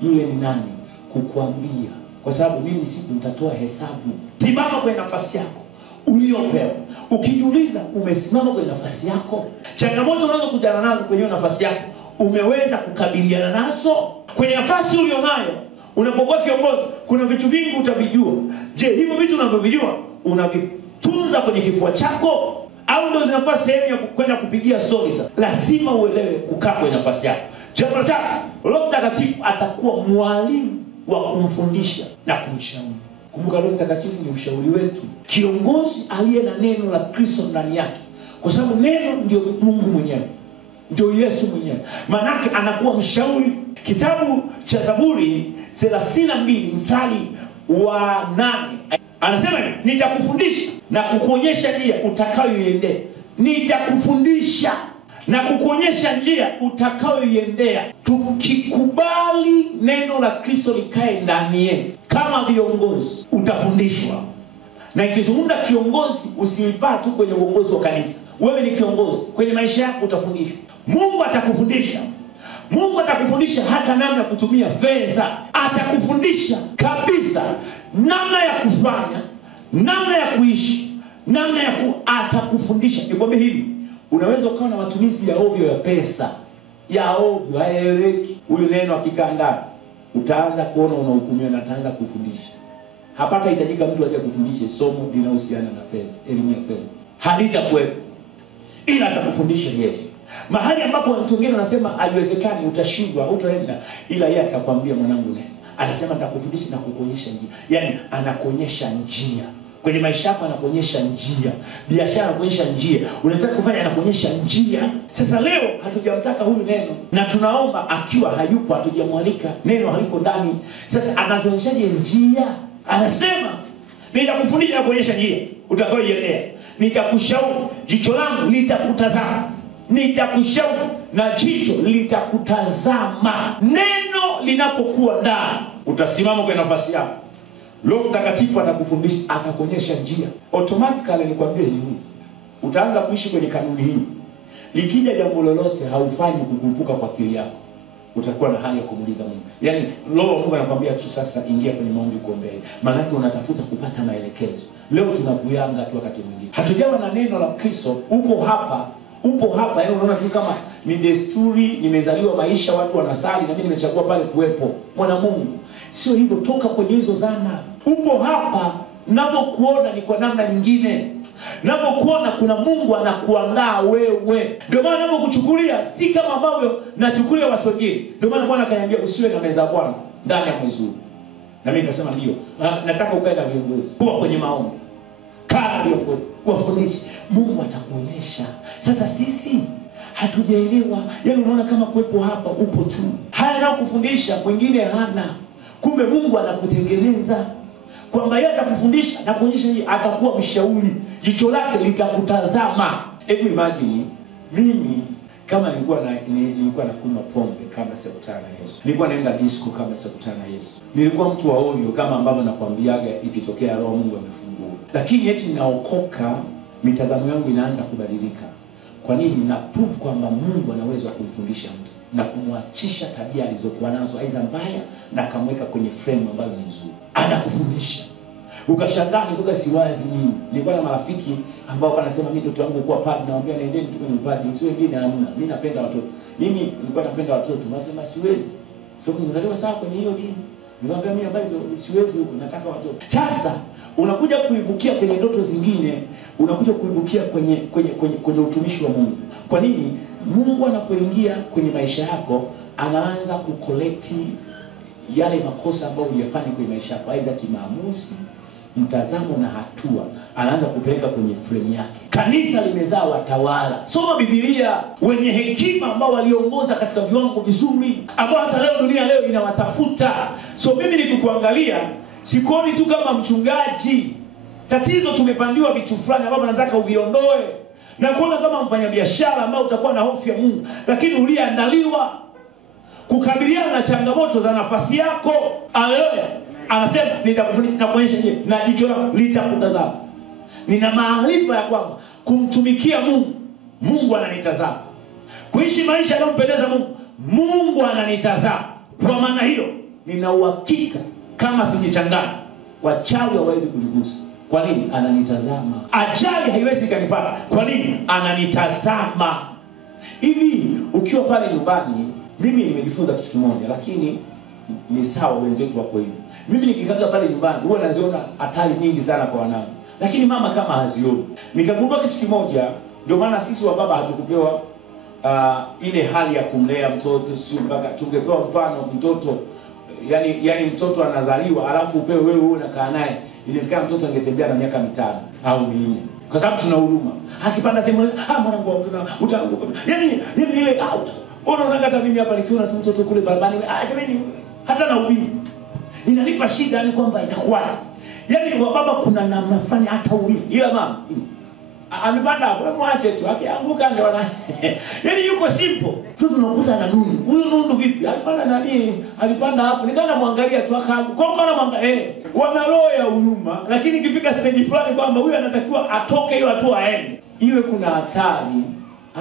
yule ni nani, kukuambia, kwa sababu mimi siku nitatoa hesabu. Simama kwenye nafasi yako uliopewa. Ukijiuliza umesimama kwenye nafasi yako, changamoto unazo kujana nazo kwenye nafasi yako, umeweza kukabiliana nazo kwenye nafasi ulionayo? Unapokuwa kiongozi, kuna vitu vingi utavijua. Je, hivyo vitu unavyovijua unavitunza kwenye kifua chako, au ndio zinakuwa sehemu ya kwenda kupigia stori? Sasa lazima uelewe kukaa kwenye nafasi yako. Jambo la tatu, Roho Mtakatifu atakuwa mwalimu wa kumfundisha na kumshauri. Kumbuka, Roho Mtakatifu ni mshauri wetu, kiongozi aliye na neno la Kristo ndani yake, kwa sababu neno ndio Mungu mwenyewe, ndio Yesu mwenyewe. Manake anakuwa mshauri. Kitabu cha Zaburi 32 mstari wa 8 anasema, nitakufundisha na kukuonyesha njia utakayoiendea. Nitakufundisha na kukuonyesha njia utakayoiendea. Tukikubali neno la Kristo likae ndani yetu kama viongozi, utafundishwa. Na ikizungumza kiongozi, usilifaa tu kwenye uongozi wa kanisa. Wewe ni kiongozi, kwenye maisha yako utafundishwa. Mungu atakufundisha. Mungu atakufundisha hata namna ya kutumia fedha. Atakufundisha kabisa namna ya kufanya, namna ya kuishi, namna ya atakufundisha. Nikwambie hivi, unaweza ukawa na matumizi ya ovyo ya pesa, ya ovyo, hayaeleweki. Huyu neno akikaa ndani, utaanza kuona unahukumiwa na ataanza kufundisha. Hapata hitajika mtu aje kufundishe somo linalohusiana na fedha, elimu ya fedha. Halitakuwepo, ila atakufundisha yeye. Mahali ambapo watu wengine wanasema haiwezekani, utashindwa, utaenda, ila yeye atakwambia mwanangu neno. Anasema nitakufundisha na kukuonyesha njia. Yaani anakuonyesha njia. Kwenye maisha yako anakuonyesha njia. Biashara anakuonyesha njia. Unataka kufanya anakuonyesha njia. Sasa leo hatujamtaka huyu neno, na tunaomba akiwa hayupo, hatujamwalika, neno haliko ndani. Sasa anatuonyeshaje njia? Anasema nitakufundisha na kuonyesha njia utakayoiendea. Nitakushauri, jicho langu litakutazama. Nitakushauri na jicho litakutazama. Neno linapokuwa ndani, utasimama kwenye nafasi yako. Roho Mtakatifu atakufundisha, atakuonyesha njia. Automatically nikwambie hivi, utaanza kuishi kwenye kanuni hii. Likija jambo lolote haufanyi kukumbuka kwa akili yako, utakuwa na hali ya kumuuliza Mungu. Yaani Roho wa Mungu anakuambia tu sasa ingia kwenye maombi kuombea. Maana yake unatafuta kupata maelekezo. Leo tunakuyanga tu wakati mwingine. Hatujawa na neno la Kristo. Upo hapa, yaani unaona tu kama ni desturi, nimezaliwa maisha watu wanasali na mimi nimechagua pale kuwepo. Mwana Mungu, sio hivyo, toka kwenye hizo zana. Upo hapa, ninapokuona ni kwa namna nyingine. Ninapokuona kuna Mungu anakuandaa wewe. Ndio maana ninapokuchukulia si kama ambavyo nachukulia watu wengine. Ndio maana Bwana akaniambia usiwe na meza Bwana ndani ya mwezi huu. Na mimi nikasema ndio. Nataka ukae na viongozi. Kuwa kwenye maombi. Kaa viongozi, wafundishe. Mungu atakuonyesha. Sasa sisi hatujaelewa. Yaani unaona kama kuwepo hapa upo tu. Haya nao kufundisha mwingine hana. Kumbe Mungu anakutengeneza. Kwamba yeye atakufundisha na kuonyesha, yeye atakuwa mshauri. Jicho lake litakutazama. Hebu imagine mimi kama nilikuwa nakunywa pombe kabla sijakutana na Yesu. Nilikuwa naenda disco kabla sijakutana na Yesu. Nilikuwa mtu wa ovyo kama ambavyo nakwambiaga ikitokea Roho Mungu amefungua. Lakini eti naokoka, mitazamo yangu inaanza kubadilika. Kwa nini? Na prove kwamba Mungu anaweza kumfundisha mtu na kumwachisha tabia alizokuwa nazo aidha mbaya, na akamweka kwenye frame ambayo ni nzuri. Anakufundisha. Ukashangaa nilikuwa siwazi nini. Nilikuwa na marafiki ambao wanasema mimi ndoto yangu kuwa padri, naambia nendeni tu kwenye padri, sio wengine hamna. Mimi napenda watoto. Mimi nilikuwa napenda watoto. Nasema siwezi. Sababu nimezaliwa sawa kwenye hiyo dini. Nikamwambia mimi habari siwezi huko, nataka watoto. Sasa unakuja kuibukia kwenye ndoto zingine, unakuja kuibukia kwenye utumishi wa Mungu. Kwa nini? Mungu anapoingia kwenye maisha yako, anaanza kukolekti yale makosa ambayo uliyafanya kwenye maisha yako, aidha kimaamuzi, mtazamo na hatua, anaanza kupeleka kwenye frame yake. Kanisa limezaa watawala. Soma Biblia, wenye hekima ambao waliongoza katika viwango vizuri, ambao hata leo dunia leo inawatafuta. So mimi nikikuangalia, sikuoni tu kama mchungaji. Tatizo tumepandiwa vitu fulani ambavyo nataka uviondoe, na kuona kama mfanyabiashara ambao utakuwa na hofu ya Mungu, lakini uliandaliwa kukabiliana na changamoto za nafasi yako. Haleluya. Anasema nitakuonyesha je, na jicho lako litakutazama. Nina maarifa ya kwamba kumtumikia Mungu, Mungu ananitazama. Kuishi maisha yanayompendeza Mungu, Mungu ananitazama. Kwa maana hiyo, nina uhakika kama sijichanganya, wachawi hawawezi kunigusa. Kwa nini? Ananitazama. Ajali haiwezi kanipata. Kwa nini? Ananitazama. Hivi ukiwa pale nyumbani, mimi nimejifunza kitu kimoja, lakini ni sawa wenzetu wako hivi. Mimi nikikaga pale nyumbani huwa naziona hatari nyingi sana kwa wanangu, lakini mama kama hazioni. Nikagundua kitu kimoja, ndio maana sisi wa baba hatukupewa ile hali ya kumlea mtoto, sio mpaka tungepewa mfano mtoto yani mtoto anazaliwa alafu upewe wewe unakaa naye, inawezekana mtoto angetembea na miaka 5 au 4, kwa sababu tuna huruma. Akipanda sehemu mwanangu utaanguka. Yani ile unaona hata mimi hapa nikiona tu mtoto kule barabarani, jamani, hata na ubini inanipa shida, ni kwamba inakuwaje. Yani kwa baba kuna namna fulani hata ubini, ila mama amepanda hapo, mwache tu, akianguka ndio wana yani yuko simple tu. Tunakuta na nundu, huyu nundu vipi alipanda nani, alipanda hapo, nikaanza muangalia tu akaanguka. Kwa maana mwanga wana roho ya huruma, lakini ikifika stage fulani kwamba huyu anatakiwa atoke hiyo hatua aende, iwe kuna hatari,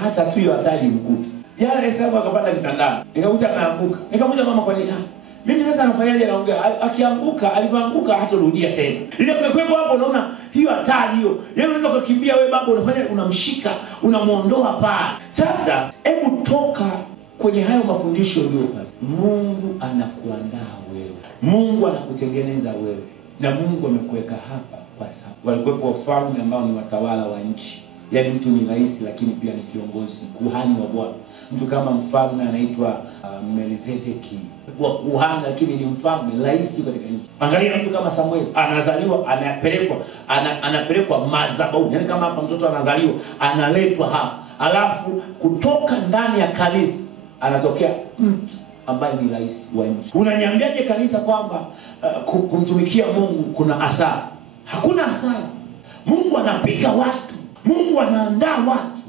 hata tu hiyo hatari mkuta. Jana Esther akapanda kitandani, nikakuta ameanguka. Nikamuuliza mama, kwa nini? Mimi sasa nafanyaje? Naongea akianguka, alipoanguka hatarudia tena. Ile kumekwepo hapo, unaona hiyo hatari hiyo. Yaani unaweza kukimbia wewe baba, unafanya unamshika, unamuondoa pale. Sasa hebu toka kwenye hayo mafundisho uliyopata. Mungu anakuandaa wewe. Mungu anakutengeneza wewe. Na Mungu amekuweka hapa kwa sababu walikuwepo wafalme ambao ni watawala wa nchi. Yaani mtu ni rais lakini pia ni kiongozi, kuhani wa Bwana. Mtu kama mfalme anaitwa Melkizedeki, wa kuhani lakini ni mfalme, rais katika nchi. Angalia mtu kama Samuel, anazaliwa, anapelekwa madhabahu. Yaani kama hapa mtoto anazaliwa, analetwa hapa. Alafu kutoka ndani ya kanisa anatokea mtu ambaye ni rais wa nchi. Unaniambiaje kanisa kwamba kumtumikia Mungu kuna hasara? Hakuna hasara. Mungu anapika watu. Mungu anaandaa watu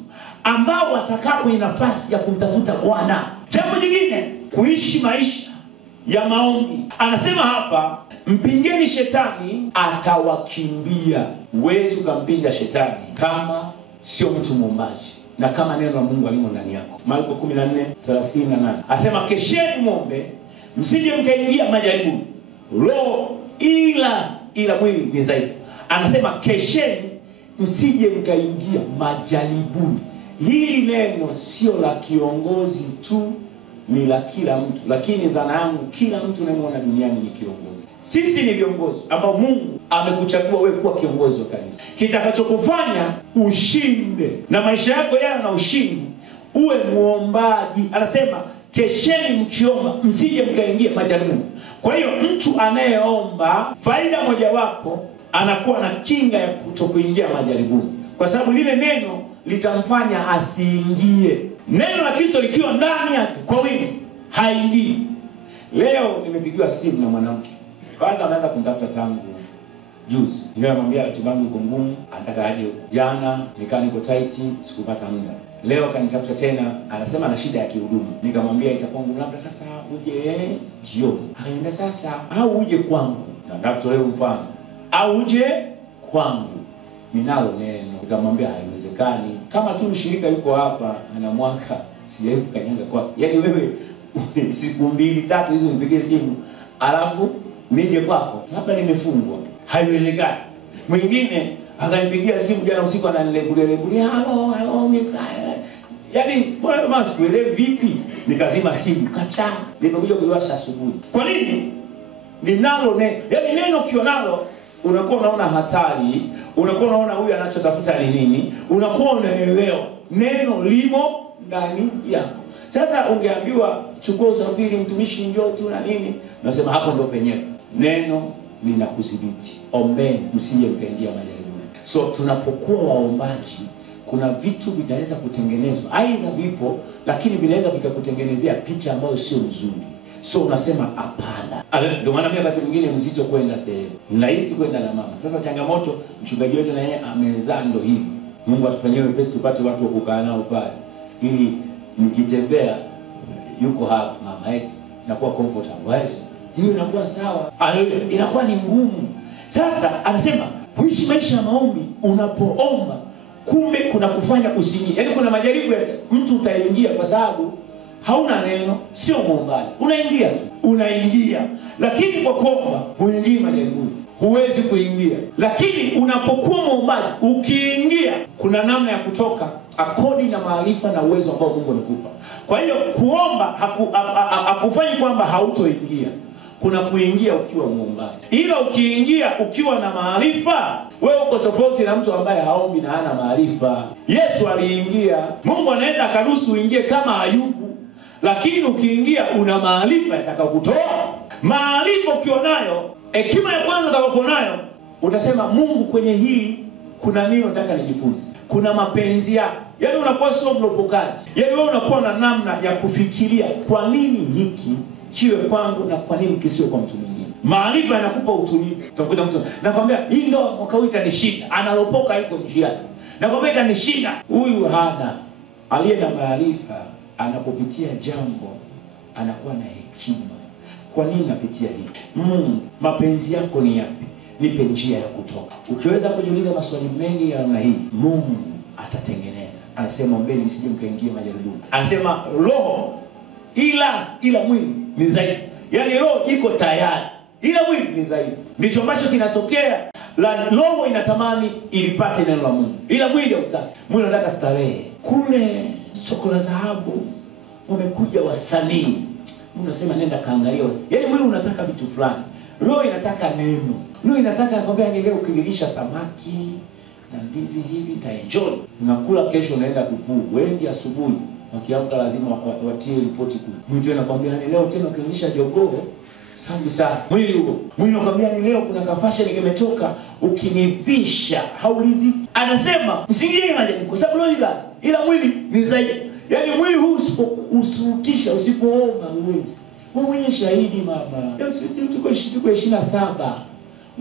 ambao watakaa kwenye nafasi ya kumtafuta Bwana. Jambo jingine, kuishi maisha ya maombi. Anasema hapa, mpingeni shetani atawakimbia. Huwezi kumpinga shetani kama sio mtu muombaji na kama neno la Mungu alimo ndani yako. Marko 14:38. Anasema kesheni muombe, msije mkaingia majaribu. Roho ila mwili ni dhaifu. Anasema kesheni msije mkaingia majaribuni. Hili neno sio la kiongozi tu, ni la kila mtu. Lakini dhana yangu, kila mtu unayemwona duniani ni kiongozi. Sisi ni viongozi ambao Mungu amekuchagua wewe kuwa kiongozi wa kanisa. Kitakachokufanya ushinde na maisha yako yawe na ushindi, uwe muombaji. Anasema kesheni mkiomba, msije mkaingia majaribuni. Kwa hiyo mtu anayeomba, faida mojawapo, anakuwa na kinga ya kutokuingia majaribuni, kwa sababu lile neno litamfanya asiingie. Neno la Kristo likiwa ndani yake kwa wingi, haingii. Leo nimepigiwa simu na mwanamke, kwanza anaanza kunitafuta tangu juzi. Nikamwambia ratiba yangu iko ngumu, anataka aje jana, niko tight, sikupata muda. Leo kanitafuta tena, anasema ana shida ya kihudumu. Nikamwambia itakuwa ngumu, labda sasa uje jioni. Akaniambia sasa au uje kwangu. Na ndakutoa mfano, au uje kwangu, ninalo neno. Nikamwambia haiwezekani. Kama tu mshirika yuko hapa ana mwaka sijawahi kukanyanga kwako. Yaani wewe siku 2-3 hizo nipige simu alafu nije kwako, labda nimefungwa. Haiwezekani. Mwingine akanipigia simu jana usiku, ananilebulia, halo mipaya. Yaani bwana mama sikuelewi vipi. Nikazima simu, kacha. Nimekuja kuiwasha asubuhi. Kwa nini? Ninalo neno. Yaani neno ukionalo unakuwa unaona hatari, unakuwa unaona huyu anachotafuta ni nini, unakuwa unaelewa neno limo ndani yako. Sasa ungeambiwa chukua usafiri, mtumishi njoo tu na nini, nasema hapo ndo penyewe. Neno linakudhibiti. Ombeni msije mkaingia majaribu. So tunapokuwa waombaji, kuna vitu vinaweza kutengenezwa. Aidha vipo, lakini vinaweza vikakutengenezea picha ambayo sio nzuri. So unasema hapana. Ndio maana mimi wakati mwingine mzito kwenda sehemu. Ni rahisi kwenda na mama. Sasa changamoto, mchungaji wetu na yeye amezaa ndo hivi. Mungu atufanyie wepesi tupate watu wa kukaa nao pale. Ili nikitembea yuko hapa mama eti nakuwa comfortable. Hiyo inakuwa sawa. Inakuwa ni ngumu. Sasa anasema kuishi maisha ya maombi, unapoomba kumbe kuna kufanya usingie. Yaani kuna majaribu ya mtu utaingia kwa sababu hauna neno, sio muombaji. Unaingia tu, unaingia. Lakini kwa kuomba huingii majaribu. Huwezi kuingia. Lakini unapokuwa muombaji, ukiingia kuna namna ya kutoka according na maarifa na uwezo ambao Mungu amekupa. Kwa hiyo kuomba hakufanyi kwamba hautoingia. Kuna kuingia ukiwa muombaji. Ila ukiingia ukiwa na maarifa, wewe uko tofauti na mtu ambaye haombi na hana maarifa. Yesu aliingia. Mungu anaenda akaruhusu uingie kama Ayubu. Lakini ukiingia una maarifa yatakayokutoa. Maarifa ukiwa nayo, hekima ya kwanza utakayokuwa nayo, utasema Mungu kwenye hili kuna nini nataka nijifunze. Kuna mapenzi yako. Yaani unakuwa sio mlopokaji. Yaani wewe unakuwa na namna ya kufikiria kwa nini hiki kiwe kwangu na kwa nini kisiwe kwa mtu mwingine. Maarifa yanakupa utulivu. Utakuta mtu nakwambia hii ndio mwaka huu itanishinda, analopoka yuko njiani. Nakwambia itanishinda. Huyu hana. Aliye na maarifa anapopitia jambo anakuwa na hekima. Kwa nini napitia hiki? Mapenzi yako ni yapi? Nipe njia ya kutoka. Ukiweza kujiuliza maswali mengi ya namna hii, Mungu atatengeneza. Anasema ombeni msije mkaingia majaribuni. Anasema roho ila mwili ni dhaifu. Yaani roho iko tayari, ila mwili ni dhaifu. Ndicho ambacho kinatokea. Roho inatamani ilipate neno la Mungu, ila mwili hautaki. Mwili unataka starehe. Kule soko la dhahabu wamekuja wasanii. Unasema nenda kaangalia. Yaani mwili unataka vitu fulani. Roho inataka neno. Roho inataka kwambia ni leo ukinilisha samaki na ndizi hivi nitaenjoy. Unakula kesho unaenda kupuu. Wengi asubuhi wakiamka lazima watie ripoti kule. Mwili anakuambia ni leo tena ukinilisha jogoo safi sana. Mwili huo. Mwili anakuambia ni leo kuna kafasha kimetoka ukinivisha haulizi. Anasema msingie majaribu kwa sababu roho ila mwili ni dhaifu. Yaani mwili huu usipokusurutisha, usipoomba uwezi. Wewe mwenye shahidi mama. Leo tuko siku 27.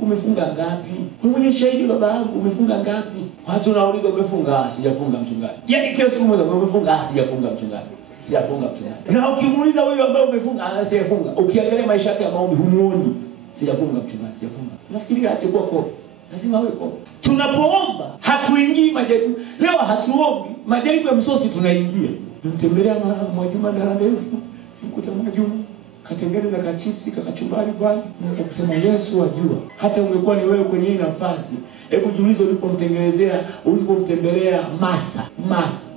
Umefunga ngapi? Wewe mwenye shahidi baba yangu umefunga ngapi? Watu wanauliza umefunga? Sijafunga mchungaji. Yaani kila siku mmoja umefunga? Sijafunga mchungaji. Sijafunga mchungaji. Na ukimuuliza huyo ambaye umefunga, sijafunga. Ukiangalia maisha yake ya maombi humuoni. Sijafunga mchungaji, sijafunga. Nafikiri aache kuwa kopo. Lazima awe kopo. Tunapoomba hatuingii majaribu. Leo hatuombi, majaribu ya msosi tunaingia. Nimtembelea Mwajuma na ndefu. Nikuta Mwajuma katengeneza kachipsi kachumbari pale. Nataka kusema Yesu ajua. Hata ungekuwa ni wewe kwenye hii nafasi, hebu jiulize ulipomtembelea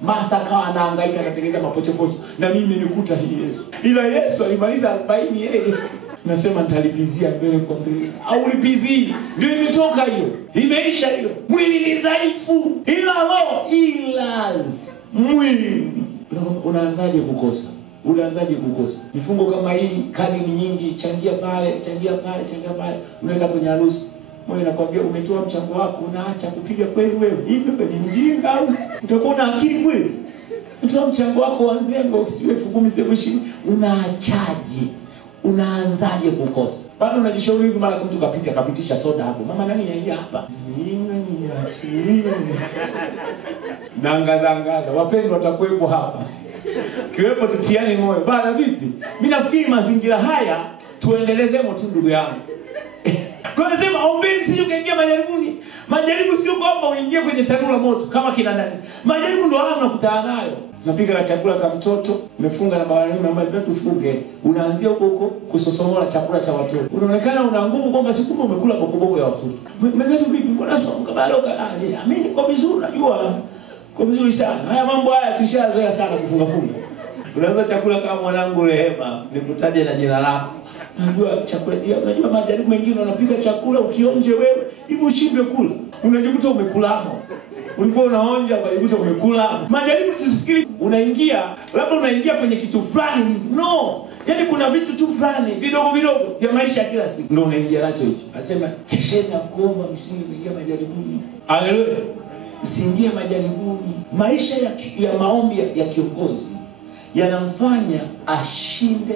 Masa kawa anahangaika anatengeneza mapochopocho. Na mimi nikuta hii Yesu. Ila Yesu alimaliza 40 yeye. Nasema nitalipizia mbele kwa mbele. Au lipizii. Ndio imetoka hiyo. Imeisha hiyo. Mwili ni dhaifu. Ila roho mwili. Unaanzaje kukosa? Unaanzaje kukosa? Mifungo kama hii, kadi ni nyingi, changia pale. Unaenda kwenye harusi. Mwe nakwambia umetoa mchango wako, unaacha kupiga kweli wewe. Hivyo ni mjinga au utakuwa na akili kweli? Umetoa mchango wako uanzie usiwe 10,000 unaachaje? Unaanzaje kukosa? Bado unajishauri hivi mara mtu kapitisha soda hapo. Mama nani yaingia hapa? Niachilie. Nangaza. Wapendwa watakuwepo hapa. Kiwepo tutiane moyo. Bana vipi? Mimi nafikiri mazingira haya tuendeleze moto ndugu yangu. Kwa nasema ombeni msije mkaingia majaribuni. Majaribu sio kwamba uingie kwenye tanuru la moto kama kina nani. Majaribu ndio haya unakutana nayo. Unapika na chakula kama mtoto, umefunga na baba ambaye tufunge. Unaanzia huko kusosomola chakula cha watoto. Unaonekana una nguvu kwamba siku kumbe umekula bokoboko ya watoto. Mwenzetu vipi? Mbona songa baloka? Amini kwa vizuri unajua. Kwa vizuri sana. Haya mambo haya tushazoea sana kufunga. Unaanza chakula kama mwanangu Rehema, nikutaje na jina lako. Unajua chakula, unajua majaribu mengine unapika chakula ukionje wewe, hivi ushindwe kula. Unajikuta umekulamo. ulikuwa unaonja ukajikuta umekula. Majaribu tusifikiri unaingia, labda unaingia kwenye kitu fulani. No. Yaani kuna vitu tu fulani vidogo vidogo vya maisha ya kila siku ndio unaingia nacho hicho. Anasema kesheni na kuomba msiingie majaribuni. Haleluya. Msiingie majaribuni. Maisha ya maombi ya kiongozi yanamfanya ashinde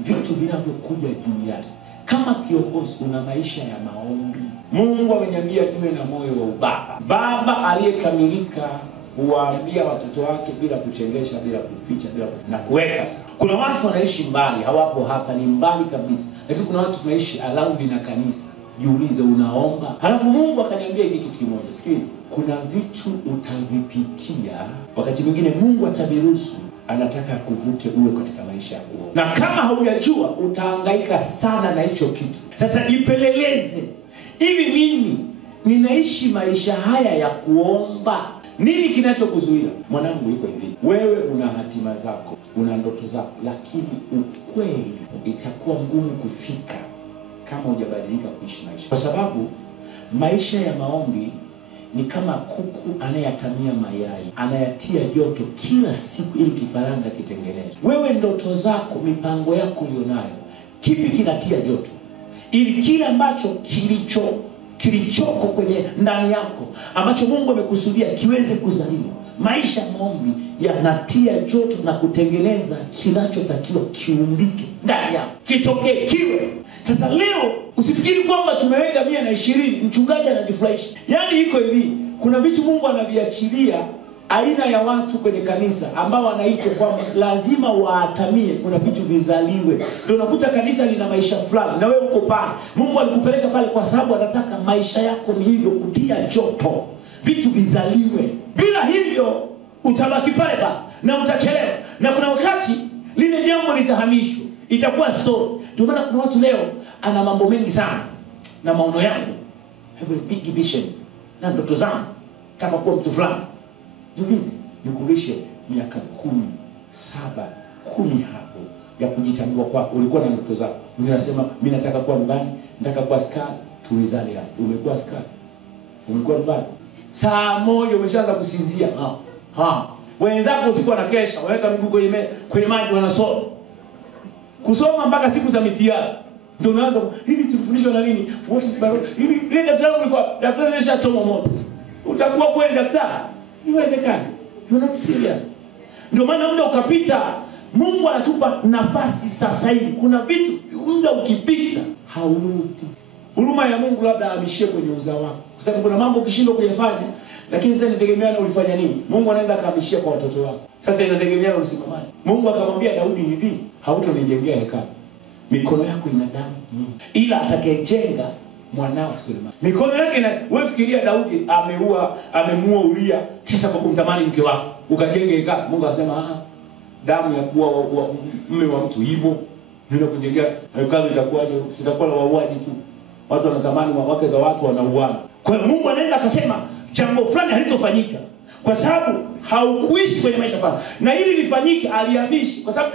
vitu vinavyokuja juu yake. Kama kiongozi una maisha ya maombi, Mungu ameniambia niwe na moyo wa ubaba. Baba aliyekamilika huwaambia watoto wake bila kuchengesha, bila kuficha, na kuweka sawa. Kuna watu wanaishi mbali, hawapo hapa, ni mbali kabisa. Lakini kuna watu tunaishi around na kanisa. Jiulize, unaomba? Halafu Mungu akaniambia hiki kitu kimoja. Sikiliza, kuna vitu utavipitia, wakati mwingine Mungu ataviruhusu, anataka kuvute uwe katika maisha ya kuomba. Na kama haujajua utahangaika sana na hicho kitu. Sasa jipeleleze. Hivi mimi ninaishi maisha haya ya kuomba? Nini kinachokuzuia? Mwanangu, iko hivi. Wewe una hatima zako, una ndoto zako, lakini ukweli itakuwa ngumu kufika kama hujabadilika kuishi maisha. Kwa sababu maisha ya maombi ni kama kuku anayetamia mayai, anayatia joto kila siku ili kifaranga kitengenezwe. Wewe ndoto zako, mipango yako ulionayo, kipi kinatia joto? Ili kile ambacho kilichoko kwenye ndani yako ambacho Mungu amekusudia kiweze kuzaliwa. Maisha ya maombi yanatia joto na kutengeneza kinachotakiwa kiumbike ndani yako, kitokee, kiwe. Sasa leo usifikiri kwamba tumeweka 120 mchungaji anajifurahisha. Yaani iko hivi, kuna vitu Mungu anaviachilia aina ya watu kwenye kanisa ambao wanaitwa kwamba lazima waatamie, kuna vitu vizaliwe. Ndio unakuta kanisa lina maisha fulani na wewe uko pale. Mungu alikupeleka pale kwa sababu anataka maisha yako ni hivyo, kutia joto, vitu vizaliwe. Bila hivyo utabaki pale pale na utachelewa. Na kuna wakati lile jambo litahamishwa, itakuwa so. Ndio maana kuna watu leo ana mambo mengi sana na maono yangu, have a big vision, na ndoto zangu, nataka kuwa mtu fulani. Jiulize, nikulishe miaka 17, 10 hapo ya kujitambua kwako. Ulikuwa na ndoto zako. Unasema mimi nataka kuwa mbani, nataka kuwa askari. Tulizane hapo. Umekuwa askari. Umekuwa mbani. Saa moja umeshaanza kusinzia. Wenzako usiku wanakesha, waweka miguu kwenye maji wanasoma. Kusoma mpaka siku za mitihani. Ndio unaanza hivi, tulifundishwa na nini? What is biology? Hivi ile daftari ulikuwa daftari lishachoma moto. Utakuwa kweli daktari? Iwezekani. You're not serious. Ndio maana muda ukapita. Mungu anatupa nafasi sasa hivi. Kuna vitu muda ukipita haurudi. Huruma ya Mungu labda ahamishie kwenye uzao wako. Kwa sababu kuna mambo ukishindwa kuyafanya, lakini sasa inategemea na ulifanya nini. Mungu anaweza akahamishia kwa watoto wako. Sasa inategemea na usimamaji. Mungu akamwambia Daudi hivi, hautonijengea hekalu. Mikono yako ina damu nyingi. Ila atakayejenga mwanao Suleiman. Mikono yake na wewe fikiria, Daudi amemuua Uria kisha kwa kumtamani mke wako. Ukajenge hekalu. Mungu akasema damu ya kuwa mume wa mtu hivyo. Ndio kujengea hekalu itakuwaje? Sitakuwa na wauaji tu. Watu wanatamani wake za watu wanauana. Kwa hiyo Mungu anaweza akasema jambo fulani halitofanyika kwa sababu haukuishi kwenye maisha fulani. Na ili lifanyike alihamishi, kwa sababu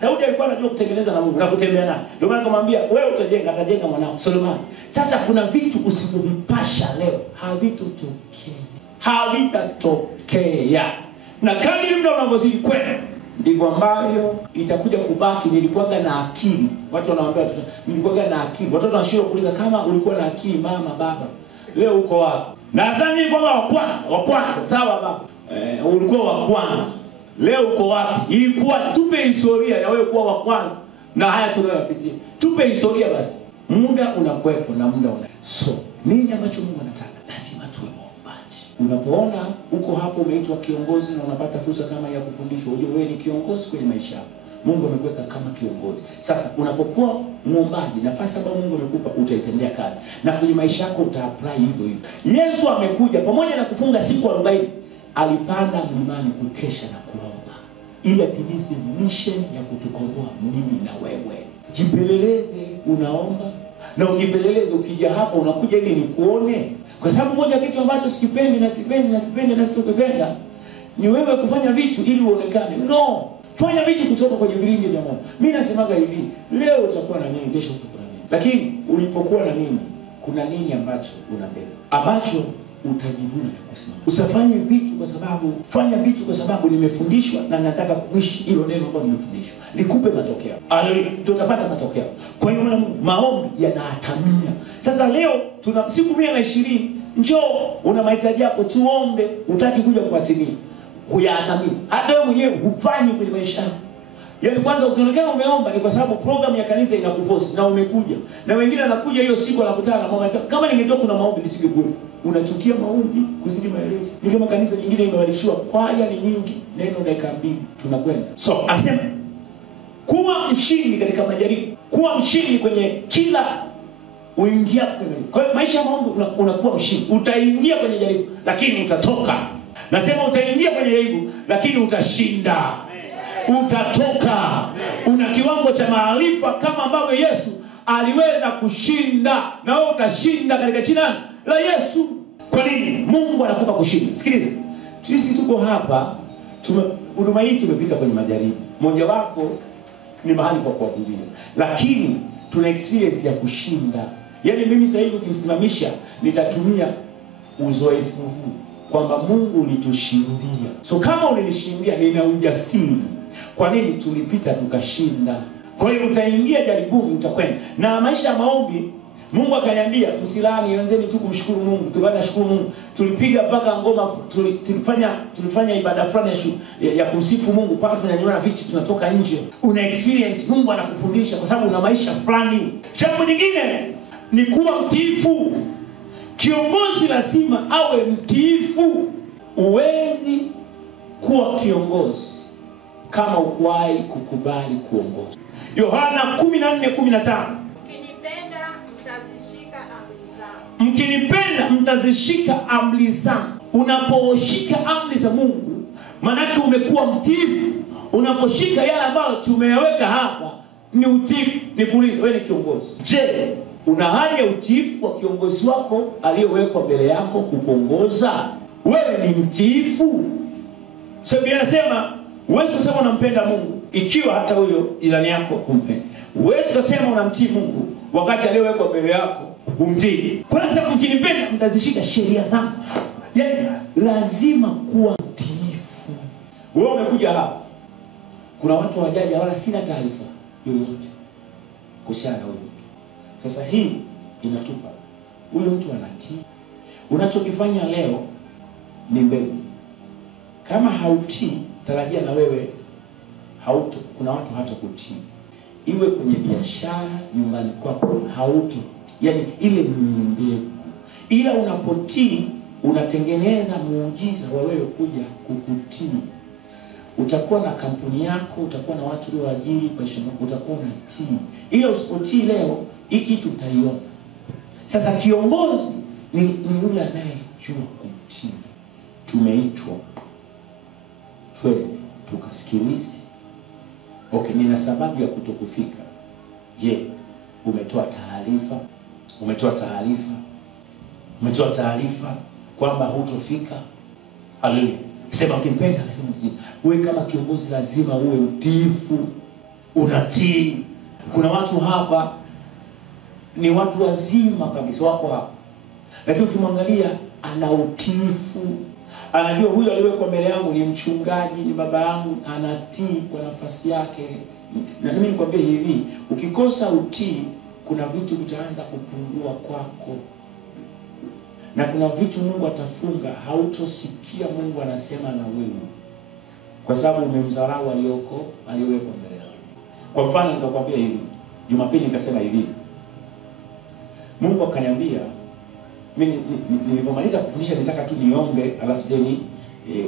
Daudi alikuwa anajua kutengeneza na Mungu na kutembea naye. Ndio maana akamwambia wewe utajenga, atajenga mwanao Suleiman. Sasa kuna vitu usipopasha leo havitatokea. Na kadri muda unavyozidi kwenda ndivyo ambavyo itakuja kubaki. Nilikuwa na akili. Watu wanawaambia nilikuwa na akili. Watoto wanashindwa kuuliza kama ulikuwa na akili mama baba, leo uko wapi? Nadhani nilikuwa wa kwanza, sawa baba. Ulikuwa wa kwanza. Leo uko wapi? Ilikuwa tupe historia ya wewe kuwa wa kwanza na haya tunayopitia. Tupe historia basi. Muda unakuepo na muda una. So, nini ambacho Mungu anataka? Lazima tuwe waombaji. Unapoona uko hapo umeitwa kiongozi na unapata fursa kama ya kufundishwa, ujue wewe ni kiongozi kwenye maisha yako. Mungu amekuweka kama kiongozi. Sasa unapokuwa muombaji, nafasi ambayo Mungu amekupa utaitendea kazi. Na kwenye maisha yako utaapply hivyo hivyo. Yesu amekuja pamoja na kufunga siku 40, alipanda mlimani kukesha na kuomba ili atimize mission ya kutukomboa mimi na wewe. Jipeleleze, unaomba na ujipeleleze. Ukija hapa unakuja ili nikuone. Kwa sababu moja kitu ambacho sikipendi na situkipenda ni wewe kufanya vitu ili uonekane. No. Fanya vitu kutoka kwenye vilindi vya Mungu. Mimi nasemaga hivi, leo utakuwa na nini, kesho utakuwa na nini. Lakini ulipokuwa na nini, kuna nini ambacho unabeba. Ambacho utajivuna na kusimama. Usifanye vitu kwa sababu, fanya vitu kwa sababu nimefundishwa na nataka kuishi hilo neno ambalo nimefundishwa. Likupe matokeo. Haleluya. Ndio utapata matokeo. Kwa hiyo maombi yanaatamia. Sasa leo tuna siku 120. Njoo, una mahitaji yako, tuombe. Utaki kuja kuatimia, huyaatamia. Hata wewe mwenyewe hufanyi kwenye maisha yako. Yaani kwanza ukionekana umeomba ni kwa sababu program ya kanisa inakuforce na umekuja. Na wengine anakuja hiyo siku anakutana na mama anasema kama ningejua kuna maombi nisingekuja. Unachukia maombi kuzidi maelezo. Ni kama kanisa nyingine imebadilishiwa, kwaya ni nyingi, neno dakika 2 tunakwenda. So anasema kuwa mshindi katika majaribu, kuwa mshindi kwenye kila uingia kwenye. Kwa hiyo maisha ya maombi unakuwa mshindi. Utaingia kwenye jaribu lakini utatoka. Nasema utaingia kwenye jaribu lakini utashinda. Utatoka. Una kiwango cha maarifa kama ambavyo Yesu aliweza kushinda, na wewe utashinda katika jina la Yesu. Kwa nini? Mungu anakupa kushinda. Sikiliza. Sisi tuko hapa, huduma hii tumepita kwenye majaribu. Moja wapo ni mahali kwa kuabudia. Lakini tuna experience ya kushinda. Yaani mimi sasa hivi ukimsimamisha nitatumia uzoefu huu kwamba Mungu ulitushindia. So kama ulinishindia nina ujasiri. Kwa nini? Tulipita tukashinda. Kwa hiyo utaingia jaribuni, utakwenda. Na maisha ya maombi, Mungu akaniambia msilani, anzeni tu kumshukuru Mungu. Tukaenda shukuru Mungu. Tulipiga mpaka ngoma, tulifanya ibada fulani ya kumsifu Mungu mpaka tunanyanyua vitu tunatoka nje. Una experience, Mungu anakufundisha kwa sababu una maisha fulani. Jambo jingine ni kuwa mtiifu. Kiongozi lazima awe mtiifu. Uwezi kuwa kiongozi kama ukuwahi kukubali kuongoza. Yohana 14:15. Mkinipenda mtazishika amri zangu. Mkinipenda mtazishika amri zangu. Unaposhika amri za Mungu, maana yake umekuwa mtiifu. Unaposhika yale ambayo tumeyaweka hapa ni utiifu. Nikuulize, wewe ni kiongozi. Je, una hali ya utiifu kwa kiongozi wako aliyewekwa mbele yako kukuongoza? Wewe ni mtiifu? Sababu anasema uwezi kusema unampenda Mungu ikiwa hata huyo jirani yako kumpendi. Uwezi kusema unamtii Mungu wakati aliyewekwa mbele yako humtii. Kwa nini sasa mkinipenda mtazishika sheria zangu? Yaani lazima kuwa mtiifu. Wewe umekuja hapa, kuna watu hawajaja wala sina taarifa yoyote kuhusiana na huyo mtu. Sasa hii inatupa huyo mtu anatii. Unachokifanya leo ni mbegu. Kama hautii, tarajia na wewe hauto. Kuna watu hata kutii. Iwe kwenye biashara, nyumbani kwako, hauto. Yaani ile ni mbegu. Ila unapotii, unatengeneza muujiza wa wewe kuja kukutii. Utakuwa na kampuni yako, utakuwa na watu ulioajiri kwa heshima, utakuwa unatii. Ila usipotii leo, hiki tutaiona. Sasa kiongozi ni yule anayejua kutii. Tumeitwa twende tukasikilize. Okay, nina sababu ya kutokufika. Je, umetoa taarifa? Umetoa taarifa kwamba hutofika? Haleluya. Sema ukipenda lazima utii. Wewe kama kiongozi lazima uwe mtiifu. Unatii. Kuna watu hapa ni watu wazima kabisa wako hapa. Lakini ukimwangalia ana utiifu. Anajua huyu aliwekwa mbele yangu ni mchungaji, ni baba yangu, anatii kwa nafasi yake. Na mimi nikwambia hivi, ukikosa utii, kuna vitu vitaanza kupungua kwako. Na kuna vitu Mungu atafunga, hautosikia Mungu anasema na wewe. Kwa sababu umemdharau aliyewekwa mbele yako. Kwa mfano nitakwambia hivi, Jumapili nikasema hivi. Mungu akaniambia, mimi nilipomaliza kufundisha nitaka tu niombe alafu zeni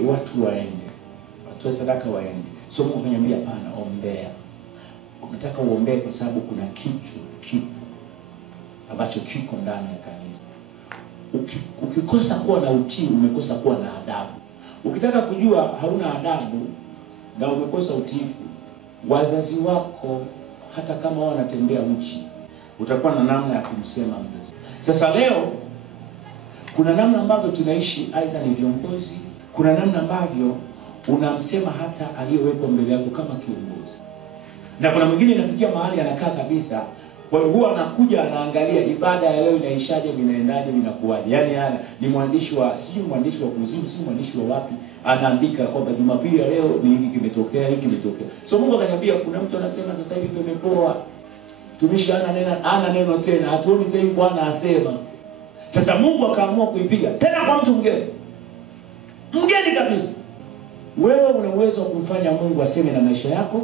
watu waende. Watoe sadaka waende. So Mungu akaniambia hapana, ombea. Unataka uombee kwa sababu kuna kitu kipo ambacho kiko ndani ya kanisa. Ukikosa kuwa na utii, umekosa kuwa na adabu. Ukitaka kujua hauna adabu na umekosa utiifu, wazazi wako hata kama wanatembea uchi, utakuwa na namna ya kumsema mzazi. Sasa leo kuna namna ambavyo tunaishi, aidha ni viongozi, kuna namna ambavyo unamsema hata aliyewekwa mbele yako kama kiongozi. Na kuna mwingine inafikia mahali anakaa kabisa Kwa hiyo huwa anakuja anaangalia ibada ya leo inaishaje, inaendaje, inakuwaje. Yaani ni mwandishi wa mwandishi wa kuzimu, mwandishi wa wapi, anaandika kwamba Jumapili ya leo ni hiki kimetokea, hiki kimetokea. So Mungu akaniambia kuna mtu anasema sasa hivi tumepoa. Ana neno tena. Hatuoni sasa hivi Bwana asema. Sasa Mungu akaamua kuipiga tena kwa mtu mgeni. Mgeni kabisa. Wewe una uwezo wa kumfanya Mungu aseme na maisha yako,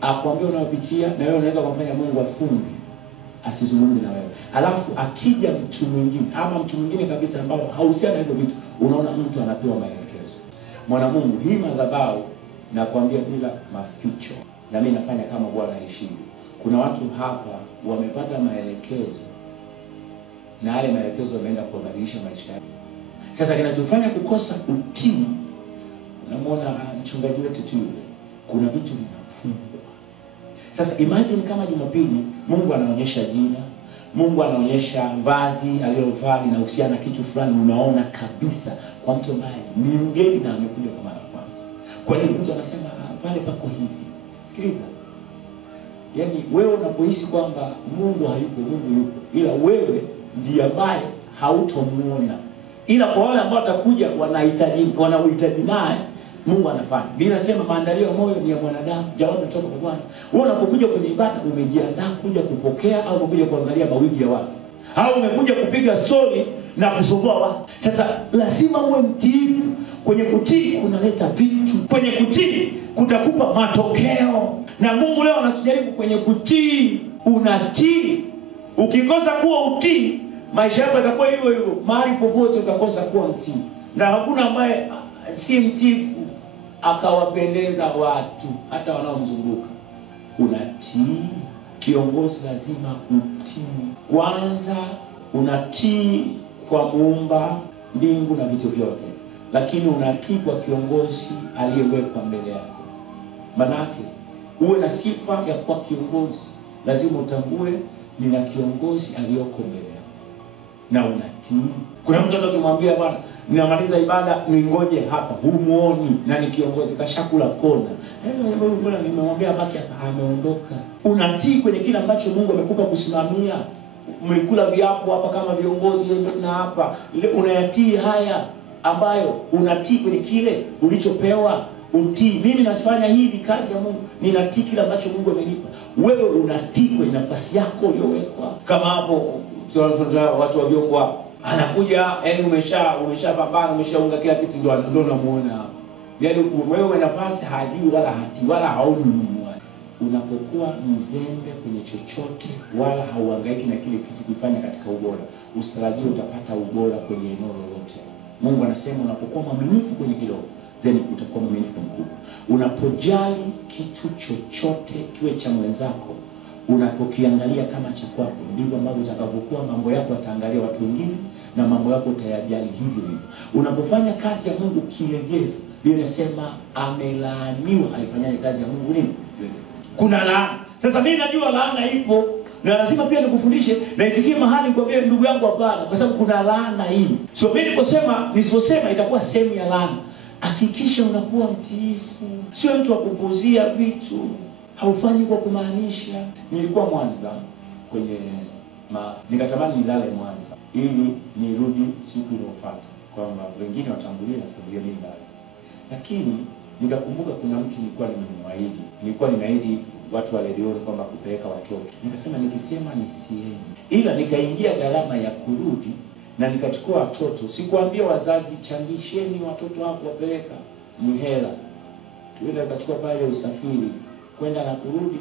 akwambie unayopitia, na wewe unaweza kumfanya Mungu afunge asizungumze na wewe. Alafu akija mtu mwingine ama mtu mwingine kabisa ambao hauhusiani na hivyo vitu, unaona mtu anapewa maelekezo. Mwana Mungu, hii madhabahu nakwambia bila maficho, na mimi nafanya kama Bwana aishivyo. Kuna watu hapa wamepata maelekezo, na yale maelekezo yameenda kubadilisha maisha yao. Sasa kinachofanya kukosa utii, unamwona mchungaji wetu tu, kuna vitu vinafungwa. Sasa imagine kama Jumapili Mungu anaonyesha jina, Mungu anaonyesha vazi alilofaa linahusiana na kitu fulani, unaona kabisa kwa mtu ambaye ni mgeni na amekuja kwa mara ya kwanza. Kwa nini mtu anasema pale pako hivi? Sikiliza. Yaani wewe unapohisi kwamba Mungu hayupo, Mungu yupo, ila wewe ndiye ambaye hautomuona. Ila kwa wale ambao watakuja wanauhitaji naye, Mungu anafanya. Biblia inasema maandalio ya moyo ni ya mwanadamu, jawabu kutoka kwa Bwana. Wewe unapokuja kwenye ibada umejiandaa kuja kupokea au umekuja kuangalia mawigi ya watu? Au umekuja kupiga story na kusumbua watu? Sasa lazima uwe mtiifu. Kwenye kutii kunaleta vitu. Kwenye kutii kutakupa matokeo. Na Mungu leo anatujaribu kwenye kutii. Unatii. Ukikosa kuwa utii, maisha yako yatakuwa hivyo hivyo. Mahali popote utakosa kuwa mtii. Na hakuna ambaye si mtiifu akawapendeza watu hata wanaomzunguka. Unatii. Kiongozi lazima utii. Kwanza unatii kwa Muumba mbingu na vitu vyote, lakini unatii kwa kiongozi aliyewekwa mbele yako. Manake uwe na sifa ya kuwa kiongozi, lazima utambue nina kiongozi aliyoko mbele yako na unatii. Kuna mtu atakimwambia Bwana, ninamaliza ibada ningoje hapa, humuoni na ni kiongozi kashakula kona. Mbona nimemwambia baki hapa, ameondoka. Unatii kwenye kile ambacho Mungu amekupa kusimamia. Mlikula viapo hapa kama viongozi na hapa, unayatii haya ambayo unatii kwenye kile ulichopewa. Utii, mimi nafanya hivi kazi ya Mungu, ninatii kile ambacho Mungu amenipa. Wewe unatii kwenye nafasi yako uliyowekwa. Kama hapo watu wa vyombo anakuja, yani umeshapambana, umeshaunga kila kitu, ndio unamuona hapo. Yaani wewe nafasi hajui wala hati wala haoni umuhimu wake. Unapokuwa mzembe kwenye chochote wala hauhangaiki na kile kitu kufanya katika ubora, usitarajie utapata ubora kwenye eneo lolote. Mungu anasema unapokuwa mwaminifu kwenye kidogo, then utakuwa mwaminifu mkubwa. Unapojali kitu chochote kiwe cha mwenzako, unapokiangalia kama cha kwako, ndivyo ambavyo utakapokuwa mambo yako yataangalia watu wengine na mambo yako utayajali hivyo hivyo. Unapofanya kazi ya Mungu kilegevu, Biblia inasema amelaaniwa aifanyaje kazi ya Mungu nini? Kuna laana. Sasa mimi najua laana ipo, na lazima pia nikufundishe na ifikie mahali kwambie ndugu yangu hapana, kwa sababu kuna laana hii. Sio mimi nisiposema itakuwa sehemu ya laana. Hakikisha unakuwa mtiifu. Sio mtu wa kupuzia vitu. Haufanyi kwa kumaanisha. Nilikuwa Mwanza kwenye nikatamani nilale Mwanza ili nirudi siku iliyofuata, kwamba wengine watangulie na familia mimi ndani. Lakini nikakumbuka kuna mtu nilikuwa nimeahidi watu wa redioni kwamba kupeleka watoto. Nikasema nikisema nisieni. Ila nikaingia gharama ya kurudi na nikachukua watoto. Sikuambia wazazi changisheni watoto hapo wapeleka, ni hela. Tuenda nikachukua pale usafiri kwenda na kurudi,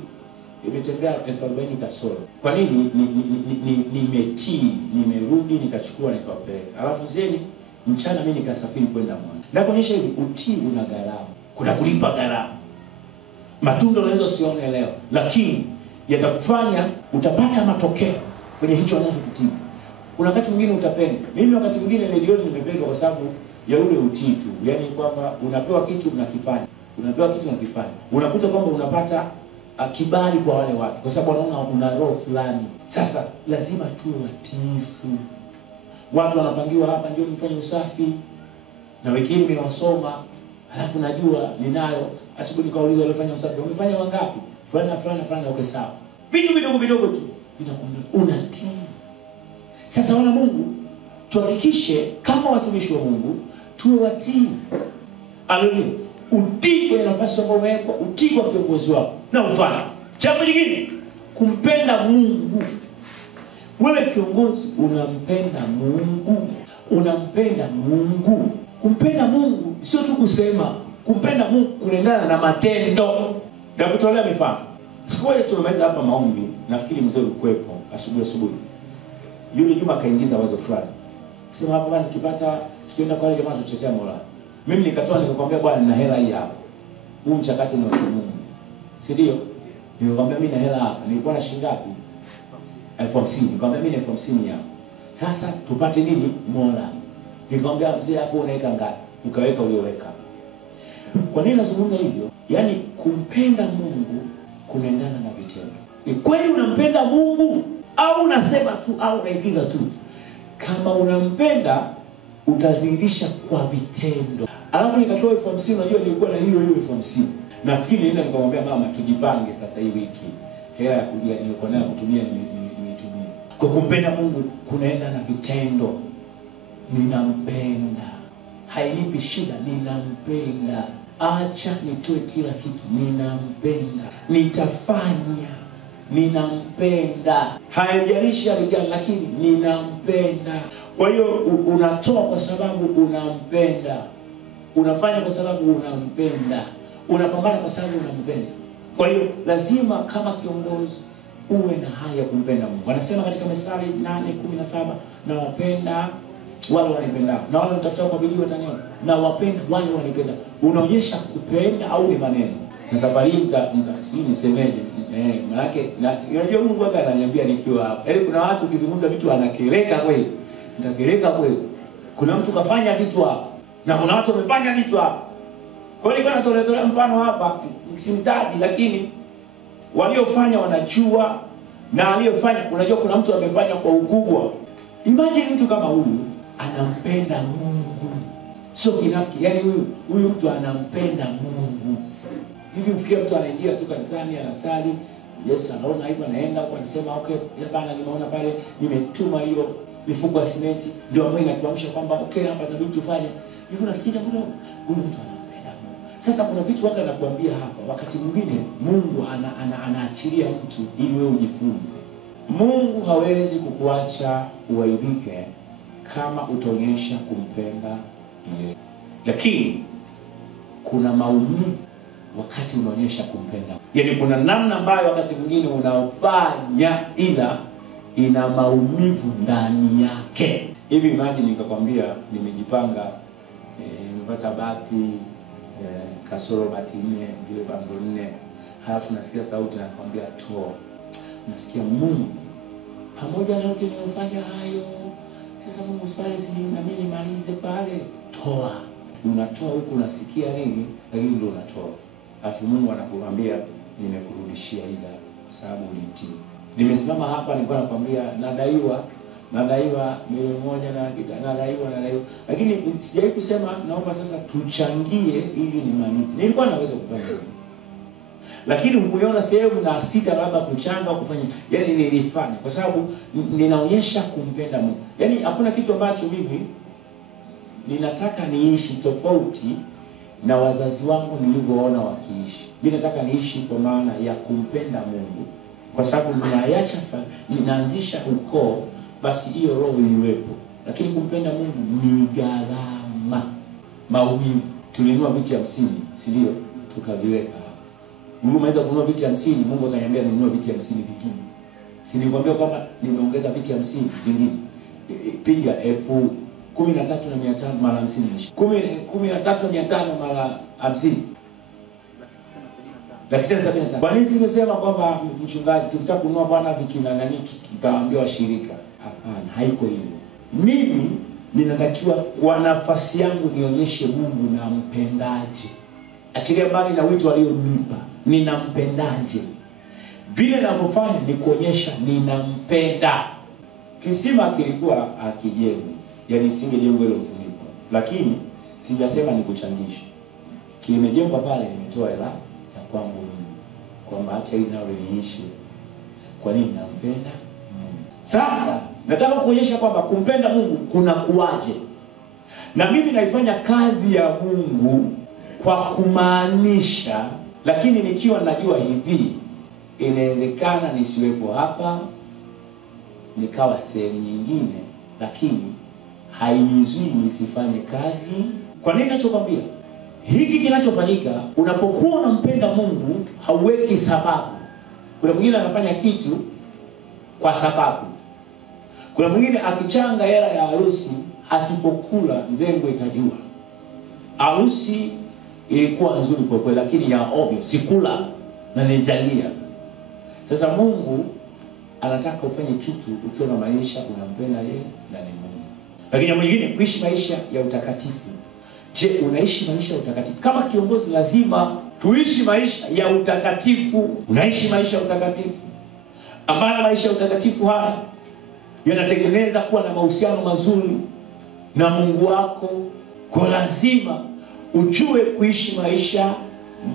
imetembea 40,000 kasoro. Kwa nini? Nimetii, nimerudi nikachukua nikawapeleka. Alafu zeni mchana mimi nikasafiri kwenda Mwanza. Na kuonyesha hivi utii una gharama. Kuna kulipa gharama. Matunda unaweza usione leo, lakini yatakufanya utapata matokeo kwenye hicho unachokitii. Kuna wakati mwingine utapenda. Mimi wakati mwingine niliona nimependwa kwa sababu ya ule utii tu. Yaani kwamba unapewa kitu unakifanya. Unapewa kitu unakifanya. Unakuta kwamba unapata kibali kwa wale watu kwa sababu wanaona una roho fulani. Sasa lazima tuwe watiifu. Watu wanapangiwa hapa ndio mfanye usafi, na wengine nimewasoma, halafu najua ninayo. Asubuhi nikauliza wale fanya usafi, wamefanya wangapi? Fulani na fulani na fulani, okay sawa. Vitu vidogo vidogo tu. inakwambia unatii. Sasa wana Mungu, tuhakikishe kama watumishi wa Mungu tuwe watii. Haleluya. Utii kwa nafasi ambayo umewekwa, utii kwa kiongozi wako na ufanye. Jambo jingine, kumpenda Mungu. Wewe kiongozi unampenda Mungu? Unampenda Mungu? Kumpenda Mungu sio tu kusema, kumpenda Mungu kunaendana na matendo. Nitakutolea mifano. Siku moja tumemaliza hapa maombi, nafikiri mzee ulikuwepo asubuhi. Yule Juma kaingiza wazo fulani. Sema hapa bwana, nikipata tukienda kwa wale jamaa tutetea Mola. Mimi nikatoa nikakwambia bwana, nina hela hii hapa. Huu mchakato ni wa Mungu. Si ndio? Nilikwambia mimi na hela hapa. Nilikuwa na shilingi ngapi? 50,000. Nikamwambia mimi na 50,000 hapa. Sasa tupate nini? Mola. Nikamwambia mzee, hapo unaweka ngapi? Ukaweka ulioweka. Kwa nini nazungumza hivyo? Yaani kumpenda Mungu kunaendana na vitendo. Ni kweli unampenda Mungu au unasema tu au unaigiza tu? Kama unampenda utazidisha kwa vitendo. Alafu nikatoa 50,000, unajua nilikuwa na hiyo 50,000. Nafikiri nenda nikamwambia mama, tujipange sasa hii wiki. Hela ya kuja nilikuwa nayo kutumia nimetumia. Kwa kumpenda Mungu kunaenda na vitendo. Ninampenda. Hainipi shida, ninampenda. Acha nitoe kila kitu, ninampenda. Nitafanya, ninampenda. Haijalishi aligani, lakini ninampenda. Kwa hiyo unatoa kwa sababu unampenda. Unafanya kwa sababu unampenda. Unapambana kwa sababu unampenda. Kwa hiyo lazima kama kiongozi uwe na hali ya kumpenda Mungu. Anasema katika Mithali 8:17, na wapenda wale wanipenda, na wale watafuta kwa bidii wataniona, na wapenda wale wanipenda. Unaonyesha kupenda au ni maneno? Na safari hii si nisemeje? Maana yake unajua Mungu ananiambia nikiwa hapa. Yaani kuna watu ukizungumza vitu anakeleka kweli. Nitakeleka kweli. Kuna mtu kafanya vitu hapa na kuna watu wamefanya vitu hapa. Kwa hiyo nilikuwa natolea mfano hapa, simtaji, lakini waliofanya wanajua, na aliyofanya unajua kuna mtu amefanya kwa ukubwa. Imagine mtu kama huyu anampenda Mungu. Sio kinafiki. Yaani huyu mtu anampenda Mungu. Hivi mfikiria mtu anaingia tu kanisani anasali, Yesu anaona hivyo anaenda kwa anasema okay, bana nimeona pale nimetuma hiyo mifuko ya simenti ndio ambayo inatuamsha kwamba okay, hapa tunabidi tufanye. Hivi unafikiria mbona huyu mtu anampenda Mungu? Sasa kuna vitu wanga nakuambia hapa, wakati mwingine Mungu anaachilia mtu ili wewe ujifunze. Mungu hawezi kukuacha uaibike kama utaonyesha kumpenda yeye. Lakini kuna maumivu wakati unaonyesha kumpenda. Yaani kuna namna ambayo wakati mwingine unafanya ila ina maumivu ndani yake. Hivi imagine nikakwambia nimejipanga, nimepata bati, kasoro bati 4, vile bando 4. Halafu nasikia sauti inakwambia toa. Nasikia Mungu pamoja na yote niliyofanya hayo, sasa Mungu pale si na mimi nimalize pale, toa. Unatoa huku unasikia nini? Lakini ndio unatoa. Alafu Mungu anakuambia nimekurudishia hizo kwa sababu ulitii. Nimesimama hapa nilikuwa nakwambia nadaiwa milioni 1 nadaiwa. Lakini sijai kusema naomba sasa tuchangie ili nimalize. Nilikuwa naweza kufanya hivyo. Lakini ukuiona sehemu na sita labda kuchanga kufanya, yani nilifanya kwa sababu ninaonyesha kumpenda Mungu. Yani hakuna kitu ambacho mimi ninataka niishi tofauti na wazazi wangu nilivyoona wakiishi. Mimi nataka niishi kwa maana ya kumpenda Mungu, kwa sababu ninaanzisha ukoo, basi hiyo roho iwepo. Lakini kumpenda Mungu ni gharama, maumivu. Tulinunua viti 50, si ndio? Tukaviweka. Unaweza kununua viti 50, Mungu akaniambia ninunue viti 50 vingine. Si nilikwambia kwamba nimeongeza viti 50 vingine. Piga 13,500 mara 50 nishi. 13,500 mara 50. 175. Kwa nini singesema kwamba mchungaji tukitaka kununua bwana vikina nani tutawaambia washirika? Hapana, haiko hivyo. Mimi ninatakiwa kwa nafasi yangu nionyeshe Mungu nampendaje. Achilia mbali na wito alionipa, ninampendaje. Vile ninavyofanya ni kuonyesha ninampenda. Kisima kilikuwa akijengwa, yani singejengwa ile mfuniko. Lakini sijasema nikuchangisha. Kimejengwa pale, nimetoa hela ya kwangu mimi. Kwamba acha hii nao liishi. Kwa nini nampenda? Sasa nataka kuonyesha kwamba kumpenda Mungu kuna kuaje. Na mimi naifanya kazi ya Mungu kwa kumaanisha, lakini nikiwa najua hivi, inawezekana nisiwepo hapa, nikawa sehemu nyingine, lakini hainizui nisifanye kazi. Kwa nini nachokwambia? Hiki kinachofanyika, unapokuwa unampenda Mungu, hauweki sababu. Kuna mwingine anafanya kitu kwa sababu. Kuna mwingine akichanga hela ya harusi, asipokula zengo itajua. Harusi ilikuwa nzuri kwa kweli, lakini ya ovyo, sikula na nijalia. Sasa Mungu anataka ufanye kitu ukiwa na maisha unampenda yeye na ni Mungu. Lakini mwingine kuishi maisha ya utakatifu. Je, unaishi maisha ya utakatifu? Kama kiongozi lazima tuishi maisha ya utakatifu. Unaishi maisha ya utakatifu? Ambayo maisha ya utakatifu haya yanatengeneza kuwa na mahusiano mazuri na Mungu wako. Kwa lazima ujue kuishi maisha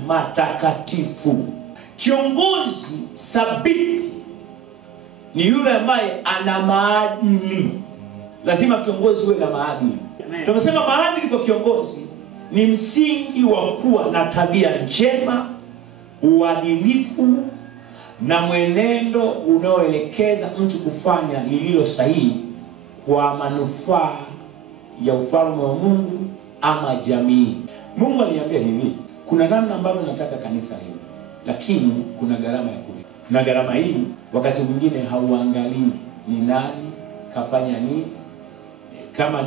matakatifu. Kiongozi thabiti ni yule ambaye ana maadili. Lazima kiongozi uwe na maadili. Tunasema maadili kwa kiongozi ni msingi wa kuwa na tabia njema, uadilifu na mwenendo unaoelekeza mtu kufanya lililo sahihi kwa manufaa ya ufalme wa Mungu ama jamii. Mungu aliniambia hivi, kuna namna ambavyo nataka kanisa hili, lakini kuna gharama ya kulipa. Na gharama hii wakati mwingine hauangalii ni nani kafanya nini, kama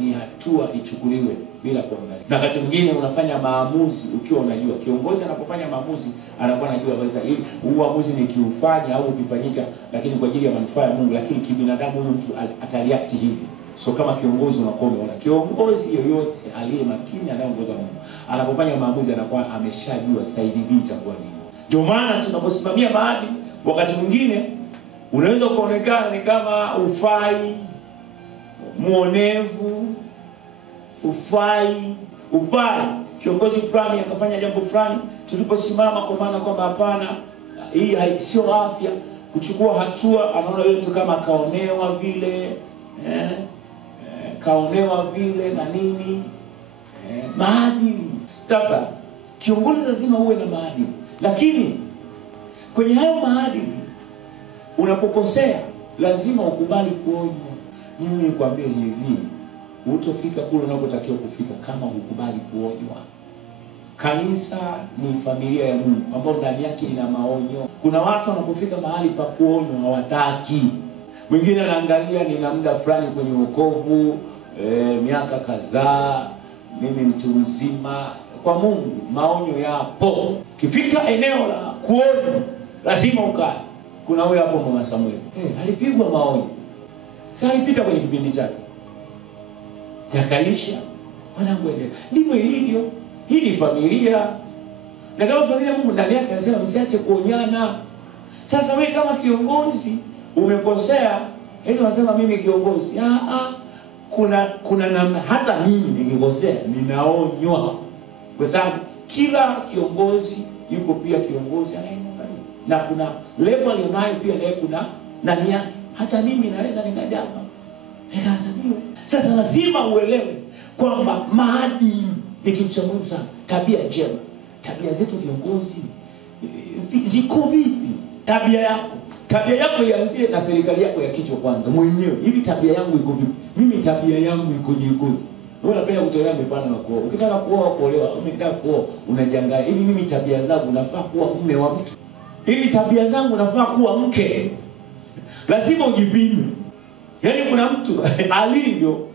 ni hatua ichukuliwe bila kuangalia. Na wakati mwingine unafanya maamuzi ukiwa unajua. Kiongozi anapofanya maamuzi anakuwa anajua sasa hii uamuzi nikiufanya au ukifanyika lakini kwa ajili ya manufaa ya Mungu, lakini kibinadamu huyu mtu atareact hivi. So kama kiongozi unakuwa umeona, kiongozi yoyote aliye makini anayeongoza Mungu, anapofanya maamuzi anakuwa ameshajua side B itakuwa nini. Ndio maana tunaposimamia maadili, wakati mwingine unaweza kuonekana ni kama ufai, muonevu, ufai. Kiongozi fulani akafanya jambo fulani, tuliposimama kwa maana kwamba hapana, hii sio afya, kuchukua hatua, anaona yule mtu kama kaonewa vile, kaonewa vile na nini, maadili. Sasa kiongozi lazima uwe na maadili, lakini kwenye hayo maadili unapokosea lazima ukubali kuonywa. Mimi nikwambie hivi, utofika kule unapotakiwa kufika kama ukubali kuonywa. Kanisa ni familia ya Mungu ambayo ndani yake ina maonyo. Kuna watu wanapofika mahali pa kuonywa hawataki. Mwingine anaangalia nina muda fulani kwenye wokovu, miaka kadhaa, mimi mtu mzima. Kwa Mungu maonyo yapo. Kifika eneo la kuonywa lazima ukae. Kuna huyo hapo Mama Samuel, alipigwa maonyo. Sasa alipita kwenye kipindi chake, yakaisha, wanangu endelea. Ndivyo ilivyo. Hii ni familia. Na kama familia Mungu ndani yake anasema msiache kuonyana. Sasa wewe kama kiongozi umekosea, hizo unasema mimi kiongozi. Kuna namna hata mimi nikikosea ninaonywa. Kwa sababu kila kiongozi yuko pia kiongozi anayeangalia. Na kuna level alionayo pia naye kuna ndani yake. Hata mimi naweza nikaja hapa nikaadhibiwe. Sasa lazima uelewe kwamba maadili ni kitu cha muhimu sana. Tabia njema. Tabia zetu viongozi ziko vipi? Tabia yako ianzie na serikali yako ya kichwa kwanza mwenyewe. Hivi tabia yangu iko vipi? Mimi tabia yangu ikoje? Wewe unapenda kutolea mifano ya kuoa. Ukitaka kuoa kuolewa, ukitaka kuoa unajiangalia. Hivi mimi tabia zangu nafaa kuwa mume wa mtu? Hivi tabia zangu nafaa kuwa mke? Lazima ujipime. Yaani kuna mtu alivyo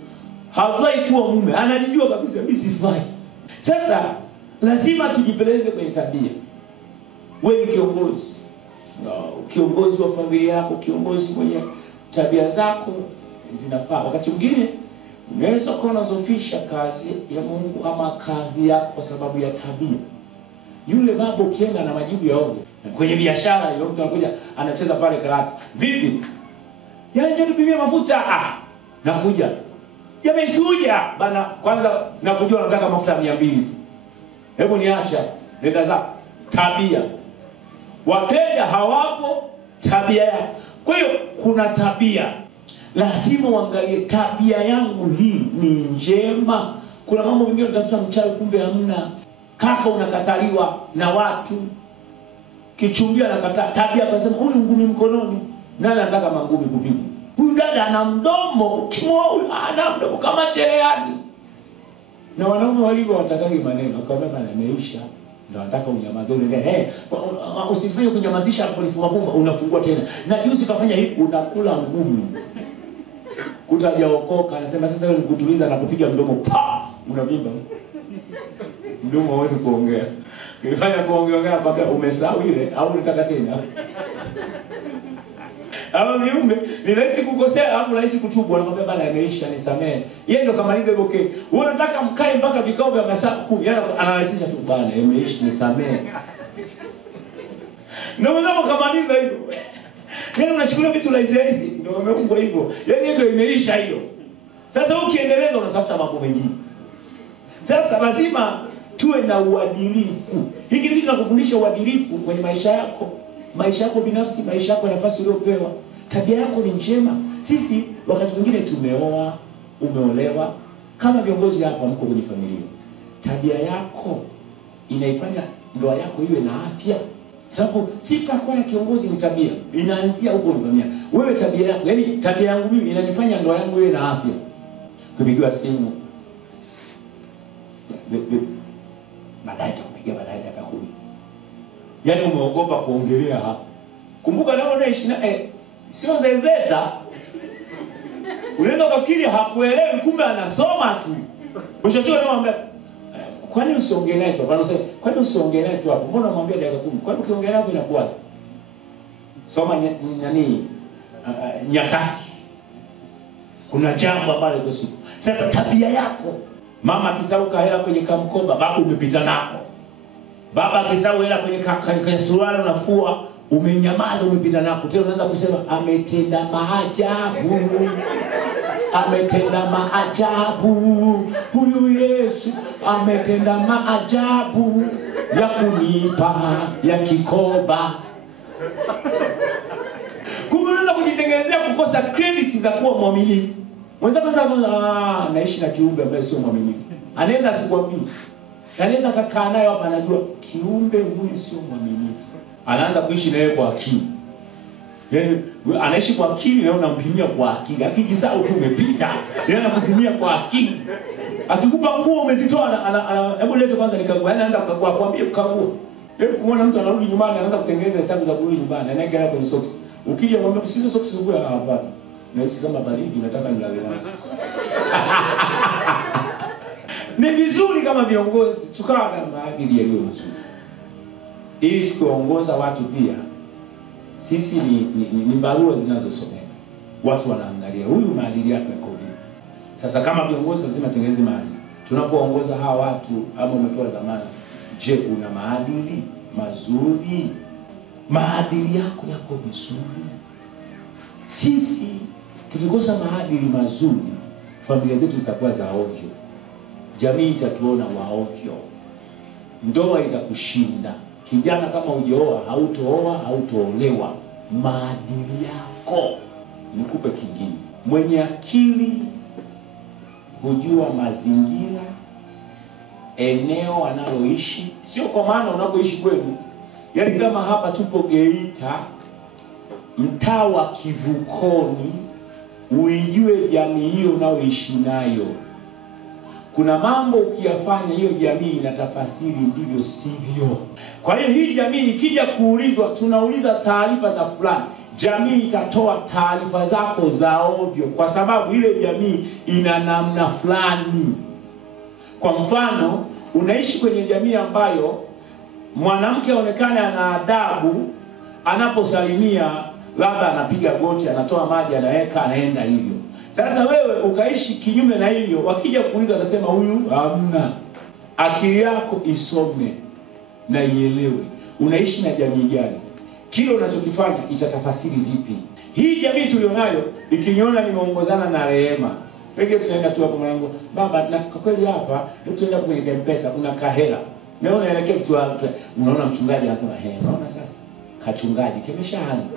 hafai kuwa mume, anajijua kabisa mimi sifai. Sasa lazima tujipeleze kwenye tabia. Wewe ni kiongozi. Kiongozi wa familia yako, kiongozi mwenye tabia zako zinafaa. Wakati mwingine unaweza kuwa unazofisha kazi ya Mungu ama kazi yako kwa sababu ya tabia. Yule baba ukienda na majibu ya ovyo. Kwenye biashara yule mtu anakuja anacheza pale karata. Vipi? Njoo tupimie mafuta. Nakuja. Jamani suja bana, kwanza nakujua nataka mafuta 200 tu. Hebu niacha, nenda zako. Tabia. Wateja hawapo, tabia yako. Kwa hiyo kuna tabia. Lazima uangalie tabia yangu hii ni njema. Kuna mambo mengine utafuta mchawi kumbe hamna. Kaka unakataliwa na watu. Kichumbia anakataa. Tabia akasema huyu ngumi mkononi. Nani anataka mangumi kupigwa? Huyu dada ana mdomo, kimwa ana mdomo kama cherehani. Na wanaume walivyo watakagi maneno, akamwambia bana ameisha. Ndio anataka unyamaze ule usifanye kunyamazisha hapo nifunga pumba unafungua tena. Na juzi kafanya hivi unakula ngumu. Kutajaokoka anasema sasa wewe nikutuliza na kupiga mdomo pa unavimba. Mdomo hawezi kuongea. Kilifanya kuongea mpaka umesahau ile au unataka tena. Ama viumbe ni rahisi kukosea alafu rahisi kutubu, anakuambia bana ameisha nisamee. Yeye ndio kamaliza hivyo okay. Wewe unataka mkae mpaka vikao vya masaa 10, yani anarahisisha tu bana ameisha nisamee. Ndio mwanzo kamaliza hivyo. Yaani unachukulia vitu rahisi ndio umeumbwa hivyo. Yaani ndio imeisha hiyo. Sasa ukiendeleza unatafuta mambo mengine. Sasa lazima tuwe na uadilifu. Hiki kitu tunakufundisha uadilifu kwenye maisha yako. Maisha yako binafsi, maisha yako nafasi uliyopewa. Tabia yako ni njema. Sisi wakati mwingine tumeoa, umeolewa, kama viongozi hapa mko kwenye familia. Tabia yako inaifanya ndoa yako iwe na afya. Sababu sifa kwa kiongozi ni tabia. Inaanzia huko ni familia. Wewe tabia yako, yani tabia yangu mimi inanifanya ndoa yangu iwe na afya. Kupigiwa simu. Baadaye takupigia baadaye dakika 10. Yaani umeogopa kuongelea hapa. Kumbuka nao unaishi na sio zezeta. Unaweza kufikiri hakuelewi kumbe anasoma tu. Ushasema nao ambaye kwani usiongelee tu? Kwani usiongelee tu hapo? Mbona unamwambia dakika 10? Kwani ukiongelea hapo inakuwa? Soma nyakati. Kuna jambo pale kwa siku. Sasa tabia yako. Mama akisauka hela kwenye kamkoba, babu umepita nako. Baba akisahau hela kwenye suruali unafua, umenyamaza umepita nako. Tena unaanza kusema ametenda maajabu. Ametenda maajabu. Huyu Yesu ametenda maajabu ya kunipa ya kikoba. Kumbe unaweza kujitengenezea kukosa credit za kuwa mwaminifu. Mwenzako sasa naishi na kiumbe ambaye sio mwaminifu. Anaweza asikwambie. Anaweza kakaa naye hapa anajua kiumbe huyu sio mwaminifu. Anaanza kuishi naye kwa akili. Yaani anaishi kwa akili na unampimia kwa akili. Akijisahau tu umepita, yeye anakumpimia kwa akili. Akikupa nguo umezitoa hebu lete kwanza nikague. Yaani anaanza kukagua kwambie kukagua. Hebu kuona mtu anarudi nyumbani anaanza kutengeneza hesabu za kurudi nyumbani. Anaeka hapo kwenye socks. Ukija mwambie usize socks uvue hapa. Nahisi kama baridi nataka nilale nazo. Ni vizuri kama viongozi tukawa na maadili yaliyo mazuri. Ili tukiwaongoza watu pia sisi ni barua zinazosomeka. Watu wanaangalia huyu maadili yake yako vipi. Sasa kama viongozi lazima tengeneze maadili. Tunapoongoza hawa watu ama umepewa dhamana, je, una maadili mazuri? Maadili yako yako vizuri? Sisi tukikosa maadili mazuri, familia zetu zitakuwa za ovyo. Jamii itatuona waovyo. Ndoa itakushinda. Kijana kama hujaoa, hautoolewa. Maadili yako. Nikupe kingine. Mwenye akili hujua mazingira, eneo analoishi, sio kwa maana unapoishi kwenu. Yaani kama hapa tupo Geita, mtaa wa Kivukoni, uijue jamii hiyo unaoishi nayo. Kuna mambo ukiyafanya hiyo jamii inatafasiri ndivyo sivyo. Kwa hiyo hii jamii ikija kuulizwa, tunauliza taarifa za fulani, jamii itatoa taarifa zako za ovyo kwa sababu ile jamii ina namna fulani. Kwa mfano, unaishi kwenye jamii ambayo mwanamke aonekane ana adabu, anaposalimia labda anapiga goti, anatoa maji, anaweka, anaenda hivyo. Sasa wewe ukaishi kinyume na hivyo, wakija kuuliza anasema huyu hamna. Akili yako isome na ielewe unaishi na jamii gani. Kile unachokifanya itatafasiri vipi. Hii jamii tulionayo ikiniona nimeongozana na Rehema, pekee tunaenda tu hapo mwanangu, baba na kwa kweli hapa hebu tuende kwenye M-Pesa kuna kahela. Na unaelekea mtu hapo, unaona mchungaji anasema unaona sasa kachungaji kimeshaanza.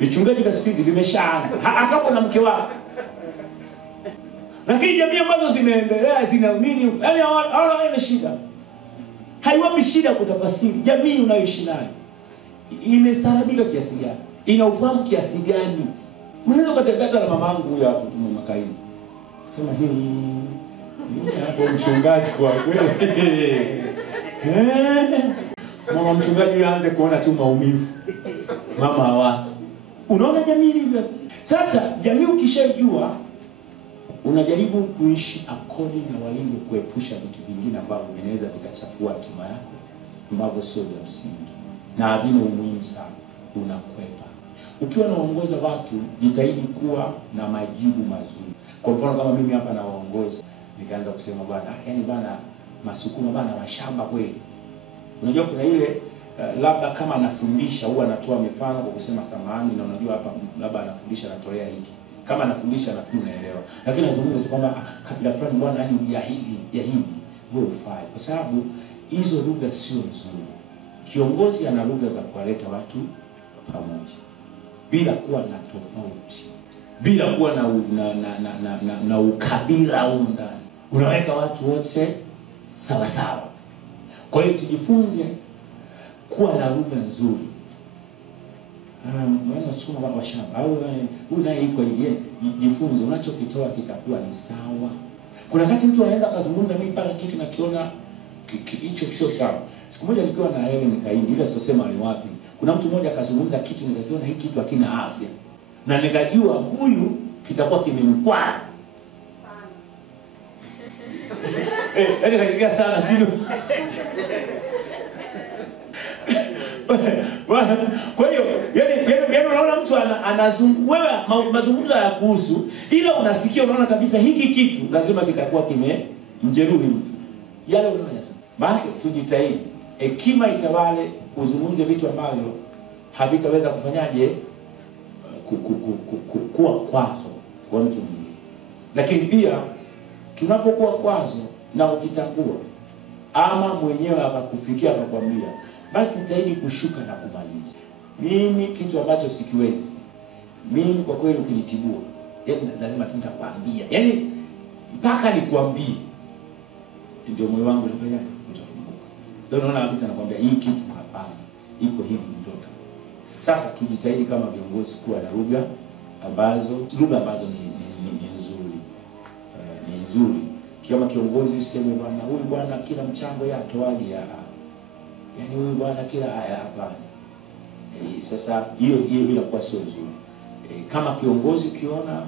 Vichungaji vya siku hizi vimeshaanza. Akapo na mke wake. Lakini jamii ambazo zimeendelea zinaamini, yaani hawana shida. Haiwapi shida kutafasiri jamii unayoishi nayo. Imestarabika kiasi gani? Ina ufahamu kiasi gani? Unaweza kutembea na mamangu huyo hapo tu Makaini. Sema hapo mchungaji kwa kweli. Mama mchungaji aanze kuona tu maumivu. Mama wa watu. Unaona jamii hivyo? Sasa jamii ukishajua unajaribu kuishi according na walivyo, kuepusha vitu vingine ambavyo vinaweza vikachafua hatima yako, ambavyo sio vya msingi na havina umuhimu sana, unakwepa. Ukiwa naongoza watu, jitahidi kuwa na majibu mazuri. Kwa mfano kama mimi hapa nawaongoza, nikaanza kusema bwana, yani bwana Masukuma bwana mashamba kweli. Unajua kuna ile labda kama anafundisha huwa anatoa mifano kwa kusema samahani, na unajua hapa labda anafundisha anatolea hiki. Kama anafundisha nafikiri unaelewa. Lakini nazungumza kwamba kabla fulani bwana yani ya hivi wewe ufai. Kwa sababu hizo lugha sio nzuri. Kiongozi ana lugha za kuwaleta watu pamoja bila kuwa na tofauti, bila kuwa na ukabila au ndani. Unaweka watu wote sawa sawa. Kwa hiyo tujifunze kuwa na lugha nzuri. Maana Sukuma baba shamba au huyu naye iko jifunze, unachokitoa kitakuwa ni sawa. Kuna wakati mtu anaweza kuzungumza mimi mpaka kitu nakiona hicho sio sawa. Siku moja nikiwa na Helen Kaini, ile sio sema ni wapi. Kuna mtu mmoja akazungumza kitu nikakiona hiki kitu hakina afya. Na nikajua huyu kitakuwa kimemkwaza sana. Kajiga sana sio. Kwa hiyo yani unaona mtu anazungumza wewe mazungumzo ya kuhusu, ila unasikia unaona kabisa hiki kitu lazima kitakuwa kimemjeruhi mtu. Yale unayosema. Maana tujitahidi hekima itawale, uzungumze vitu ambavyo havitaweza kufanyaje kuwa kwazo kwa mtu mwingine. Lakini pia tunapokuwa kwazo na ukitambua ama mwenyewe akakufikia akakwambia, basi jitahidi kushuka na kumaliza. Mimi kitu ambacho sikiwezi, mimi kwa kweli ukinitibua, yani lazima nitakwambia. Yani mpaka nikwambie ndio moyo wangu utafanya utafunguka. Ndio unaona kabisa nakwambia hii kitu hapana, iko hivi ndio. Sasa tujitahidi kama viongozi kuwa na lugha ambazo ni nzuri. Ni nzuri. Kama kiongozi useme bwana huyu bwana kila mchango yake atoaje yani huyu bwana kila hapana. Sasa hiyo inakuwa sio nzuri. Kama kiongozi ukiona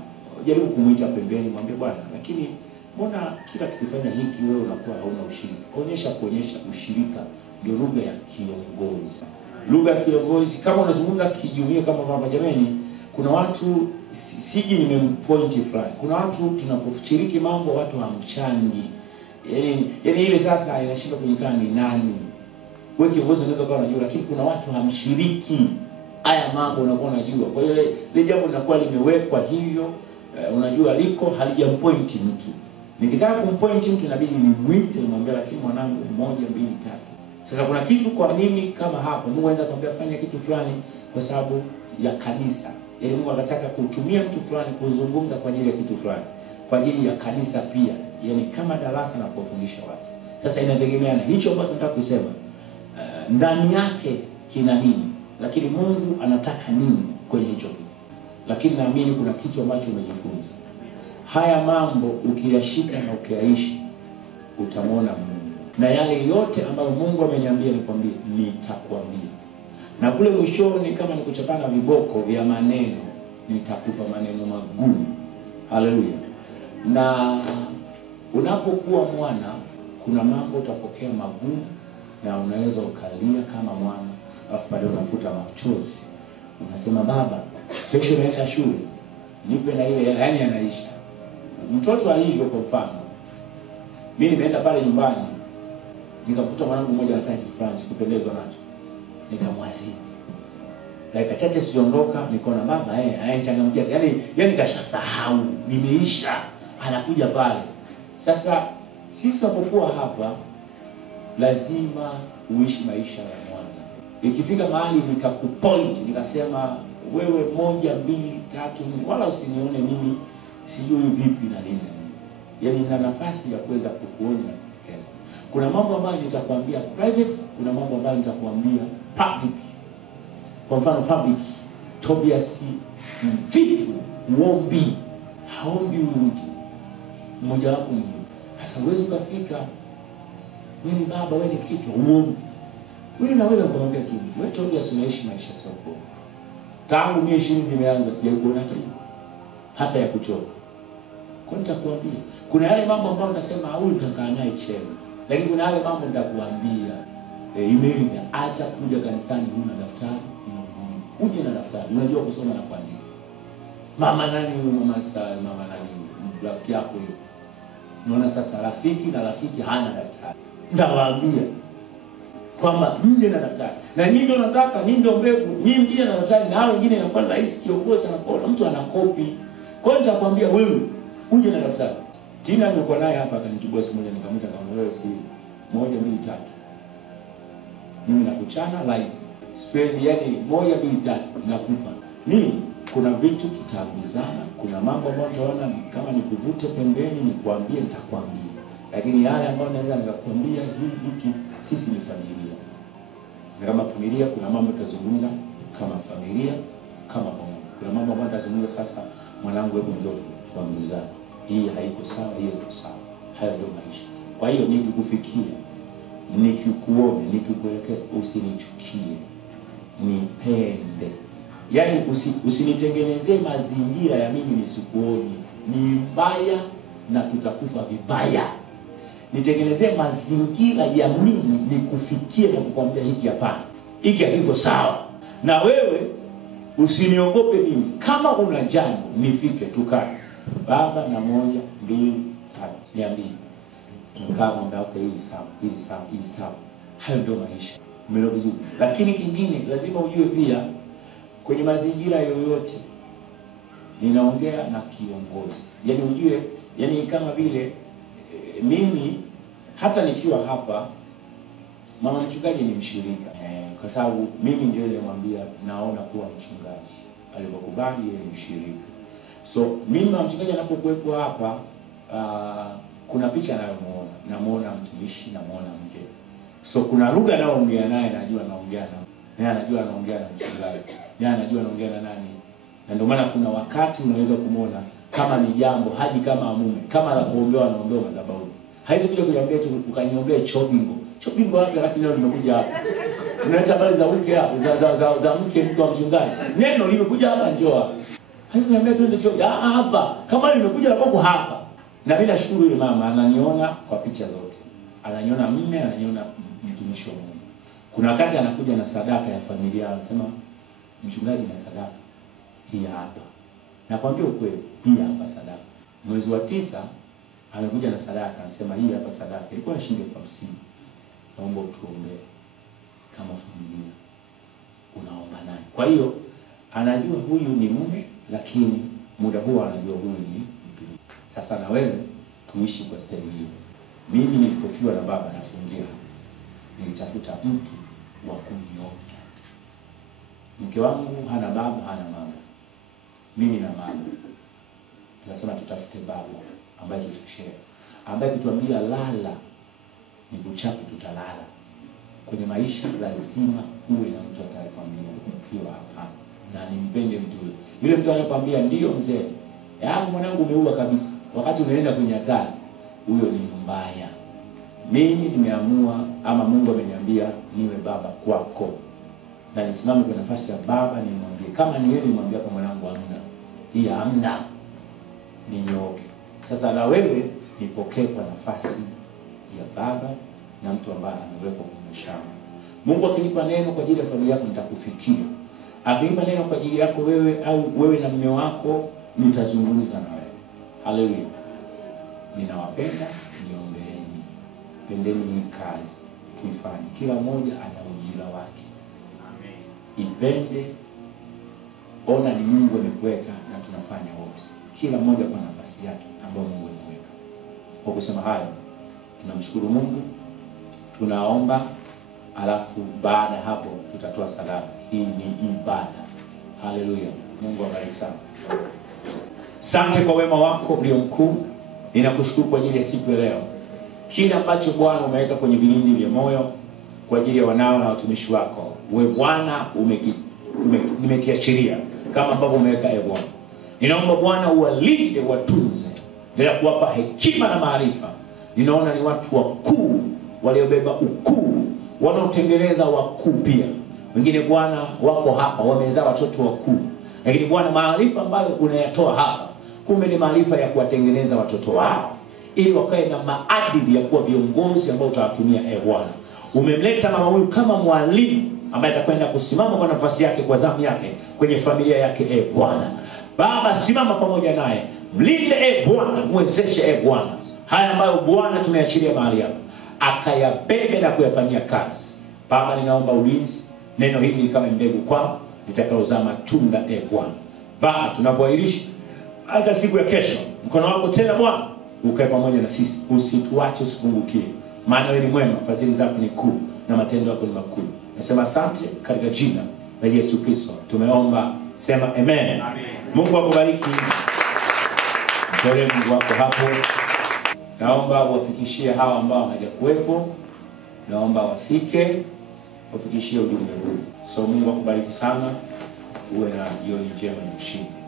jaribu kumuita pembeni, mwambie bwana lakini mbona kila tukifanya hiki wewe unakuwa hauna ushirika. Kuonyesha ushirika ndio lugha ya kiongozi. Lugha ya kiongozi kama unazungumza kijumuiya kama kwamba jamani kuna watu siji nimempoint fulani. Kuna watu tunaposhiriki mambo watu hamchangi. Yaani ile sasa inashinda kujulikana ni nani. Wewe kiongozi unaweza kuwa unajua lakini kuna watu hamshiriki haya mambo unakuwa unajua. Kwa hiyo ile jambo linakuwa limewekwa hivyo unajua liko halijampoint mtu. Nikitaka kumpoint mtu inabidi nimwite nimwambie lakini mwanangu 1 2 3. Sasa kuna kitu kwa mimi kama hapo Mungu anaweza kumwambia fanya kitu fulani kwa sababu ya kanisa. Yaani Mungu akataka kutumia mtu fulani kuzungumza kwa ajili ya kitu fulani. Kwa ajili ya kanisa pia. Yaani kama darasa na kufundisha watu. Sasa inategemeana hicho ambacho tunataka kusema ndani yake kina nini, lakini Mungu anataka nini kwenye hicho kitu. Lakini naamini kuna kitu ambacho umejifunza. Haya mambo ukiyashika na ukiyaishi utamwona Mungu. Na yale yote ambayo Mungu ameniambia nikwambie nitakwambia. Na kule mwishoni kama ni kuchapana viboko vya maneno nitakupa maneno magumu. Haleluya. Na unapokuwa mwana kuna mambo utapokea magumu na unaweza ukalia kama mwana alafu baadaye unafuta machozi. Unasema baba kesho naenda shule nipe na ile yani anaisha. Mtoto alivyo kwa mfano. Mimi nimeenda pale nyumbani nikakuta mwanangu mmoja anafanya kitu fulani sikupendezwa nacho. Nikamwazia. Dakika chache siondoka nikaona baba anachangamkia. Yaani kashasahau nimeisha anakuja pale. Sasa sisi tunapokuwa hapa lazima uishi maisha ya mwana. Ikifika mahali nikakupoint nikasema wewe 1 2 3, wala usinione mimi sijui vipi na nini. Yaani nina nafasi ya kuweza kukuonya na kuelekeza. Kuna mambo ambayo nitakwambia private, kuna mambo ambayo nitakwambia public. Kwa mfano public, Tobias mvivu, muombi, haombi huyu mtu. Mmoja wapo ni sasa uweze ukafika, wewe ni baba, wewe ni kichwa, uombi. Wewe unaweza kumwambia tu, wewe Tobias unaishi maisha sio poa. Tangu mimi 20 zimeanza sijakuona hata hiyo. Hata ya kuchoka. Kwa nitakwambia, kuna yale mambo ambayo unasema huyu nitakaa naye chema. Lakini kuna yale mambo nitakwambia, Imelda, acha kuja kanisani huna daftari, uje na daftari, unajua kusoma na kuandika. Mama nani huyu, mama nani rafiki yako huyo. Unaona sasa rafiki na rafiki hana daftari. Ndawaambia kwamba mje na daftari. Na nyinyi ndio nataka, nyinyi ndio mbegu, nyinyi mje na daftari, na hao wengine inakuwa rahisi kiongozi anapoona mtu anakopi. Kwa hiyo nitakwambia wewe uje na daftari. Tina nilikuwa naye hapa akanitibua siku moja, nikamwita kama wewe si 1 2 3. Mimi nakuchana live. Spend yani 1 2 3 nakupa. Nini? Kuna vitu tutaambizana, kuna mambo ambayo utaona kama nikuvute pembeni nikwambie, nitakwambia. Lakini yale ambayo naweza nikakwambia hiki sisi ni familia. Na kama familia kuna mambo tutazungumza kama familia, kama pamoja. Kuna mambo ambayo tutazungumza sasa, mwanangu hebu njoo tuambizane. Hii haiko sawa, hiyo iko sawa. Hayo ndio maisha. Kwa hiyo nikikufikia, nikikuona, nikikuelekea, usinichukie. Nipende. Yaani usinitengenezee mazingira ya mimi nisikuone. Ni mbaya na tutakufa vibaya. Nitengenezee mazingira ya mimi nikufikie na kukwambia hiki hapana. Hiki hakiko sawa. Na wewe usiniogope mimi. Kama una jambo nifike tukae. Baba na 1 2 3 niambie. Tukaa mambo yako hili sawa, hili sawa, hili sawa. Hayo ndio maisha. Umeelewa vizuri? Lakini kingine lazima ujue pia kwenye mazingira yoyote ninaongea na kiongozi. Yaani ujue, yaani kama vile mimi hata nikiwa hapa mama mchungaji ni mshirika. Kwa sababu mimi ndio nilimwambia naona kuwa mchungaji. Alipokubali yeye ni mshirika. So mimi mama mchungaji anapokuepo hapa kuna picha anayomuona. Namuona mtumishi, namuona mke. So kuna lugha anayoongea naye najua anaongea na naye anajua anaongea na mchungaji. Naye anajua anaongea na nani. Na ndio maana kuna wakati unaweza kumuona kama ni jambo haji kama mume, kama anakuombea anaombea madhabahu. Haizi kuja kuniambia tu ukaniombea chobingo. Chobingo wapi wakati leo nimekuja hapa. Unaleta habari za mke hapa, za mke wa mchungaji. Neno limekuja hapa njoo hapa. Haizi kuniambia tu ndio hapa. Kama nimekuja hapa. Na mimi nashukuru yule mama ananiona kwa picha zote. Ananiona mume, ananiona mtumishi wa Mungu. Kuna wakati anakuja na sadaka ya familia, anasema mchungaji na sadaka hii hapa. Nakwambia ukweli, hii hapa sadaka. Mwezi wa 9 amekuja na sadaka, anasema hii hapa sadaka. Ilikuwa shilingi 50. Naomba utuombee kama familia. Unaomba naye. Kwa hiyo anajua huyu ni mume, lakini muda huo anajua huyu ni mtumishi. Sasa na wewe tuishi kwa staili hiyo. Mimi nilipofiwa na baba nafungia, nilitafuta mtu wa kuniombea. Mke wangu hana baba, hana mama. Mimi na mama. Tukasema tutafute baba ambaye tutashare. Ambaye kutuambia lala ni kuchapi tutalala. Kwenye maisha lazima uwe na mtu atakayekwambia hiyo hapana. Na nimpende mtu yule. Yule mtu anayekwambia ndio mzee. Hapo mwanangu umeua kabisa. Wakati unaenda kwenye hatari, huyo ni mbaya. Mimi nimeamua ama Mungu ameniambia niwe baba kwako. Na nisimame kwa nafasi ya baba nimwambie kama ni wewe nimwambie kwa mwanangu hamna. Hii hamna. Ninyoke. Sasa na wewe nipokee kwa nafasi ya baba na mtu ambaye amewekwa kwenye shamba. Mungu akinipa neno kwa ajili ya familia yako nitakufikia. Akinipa neno kwa ajili yako wewe au wewe na mume wako nitazungumza na wewe. Haleluya. Ninawapenda, niombeeni. Pendeni hii kazi tuifanye. Kila mmoja ana ujira wake. Amen. Ipende. Ona ni Mungu amekuweka na tunafanya wote. Kila mmoja kwa nafasi yake ambayo Mungu ameweka. Kwa kusema hayo, tunamshukuru Mungu. Tunaomba alafu baada hapo tutatoa sadaka. Hii ni ibada. Haleluya. Mungu awabariki sana. Asante kwa wema wako ulio mkuu. Ninakushukuru kwa ajili ya siku ya leo. Kila ambacho Bwana umeweka kwenye vilindi vya moyo kwa ajili ya wanao na watumishi wako, wewe Bwana nimekiachilia kama ambavyo umeweka. Bwana, ninaomba Bwana uwalinde, watunze, bila kuwapa hekima na maarifa. Ninaona ni watu wakuu waliobeba ukuu, wanaotengeneza wakuu pia. Wengine Bwana wako hapa wamezaa watoto wakuu, lakini Bwana maarifa ambayo unayatoa hapa kumbe ni maarifa ya kuwatengeneza watoto wao ili wakae na maadili ya kuwa viongozi ambao utawatumia. Bwana, umemleta mama huyu kama mwalimu ambaye atakwenda kusimama kwa nafasi yake, kwa zamu yake kwenye familia yake. Bwana Baba, simama pamoja naye, mlinde Bwana, muwezeshe Bwana haya ambayo Bwana tumeachilia mahali hapa, akayabebe na kuyafanyia kazi. Baba, ninaomba ulinzi, neno hili likawa mbegu kwao litakalozaa matunda. Bwana Baba, tunapoahirisha hata siku ya kesho, mkono wako tena Bwana ukae pamoja na sisi, usituache, usipungukie, maana wewe ni mwema, fadhili zako ni kuu na matendo yako ni makuu. Nasema asante katika jina la Yesu Kristo tumeomba, sema amen. Mungu akubariki. Mtolee Mungu wako hapo. Naomba wafikishie hawa ambao hawajakuwepo, naomba wafikishie ujumbe huu. So Mungu akubariki sana, uwe na jioni njema na ushindi.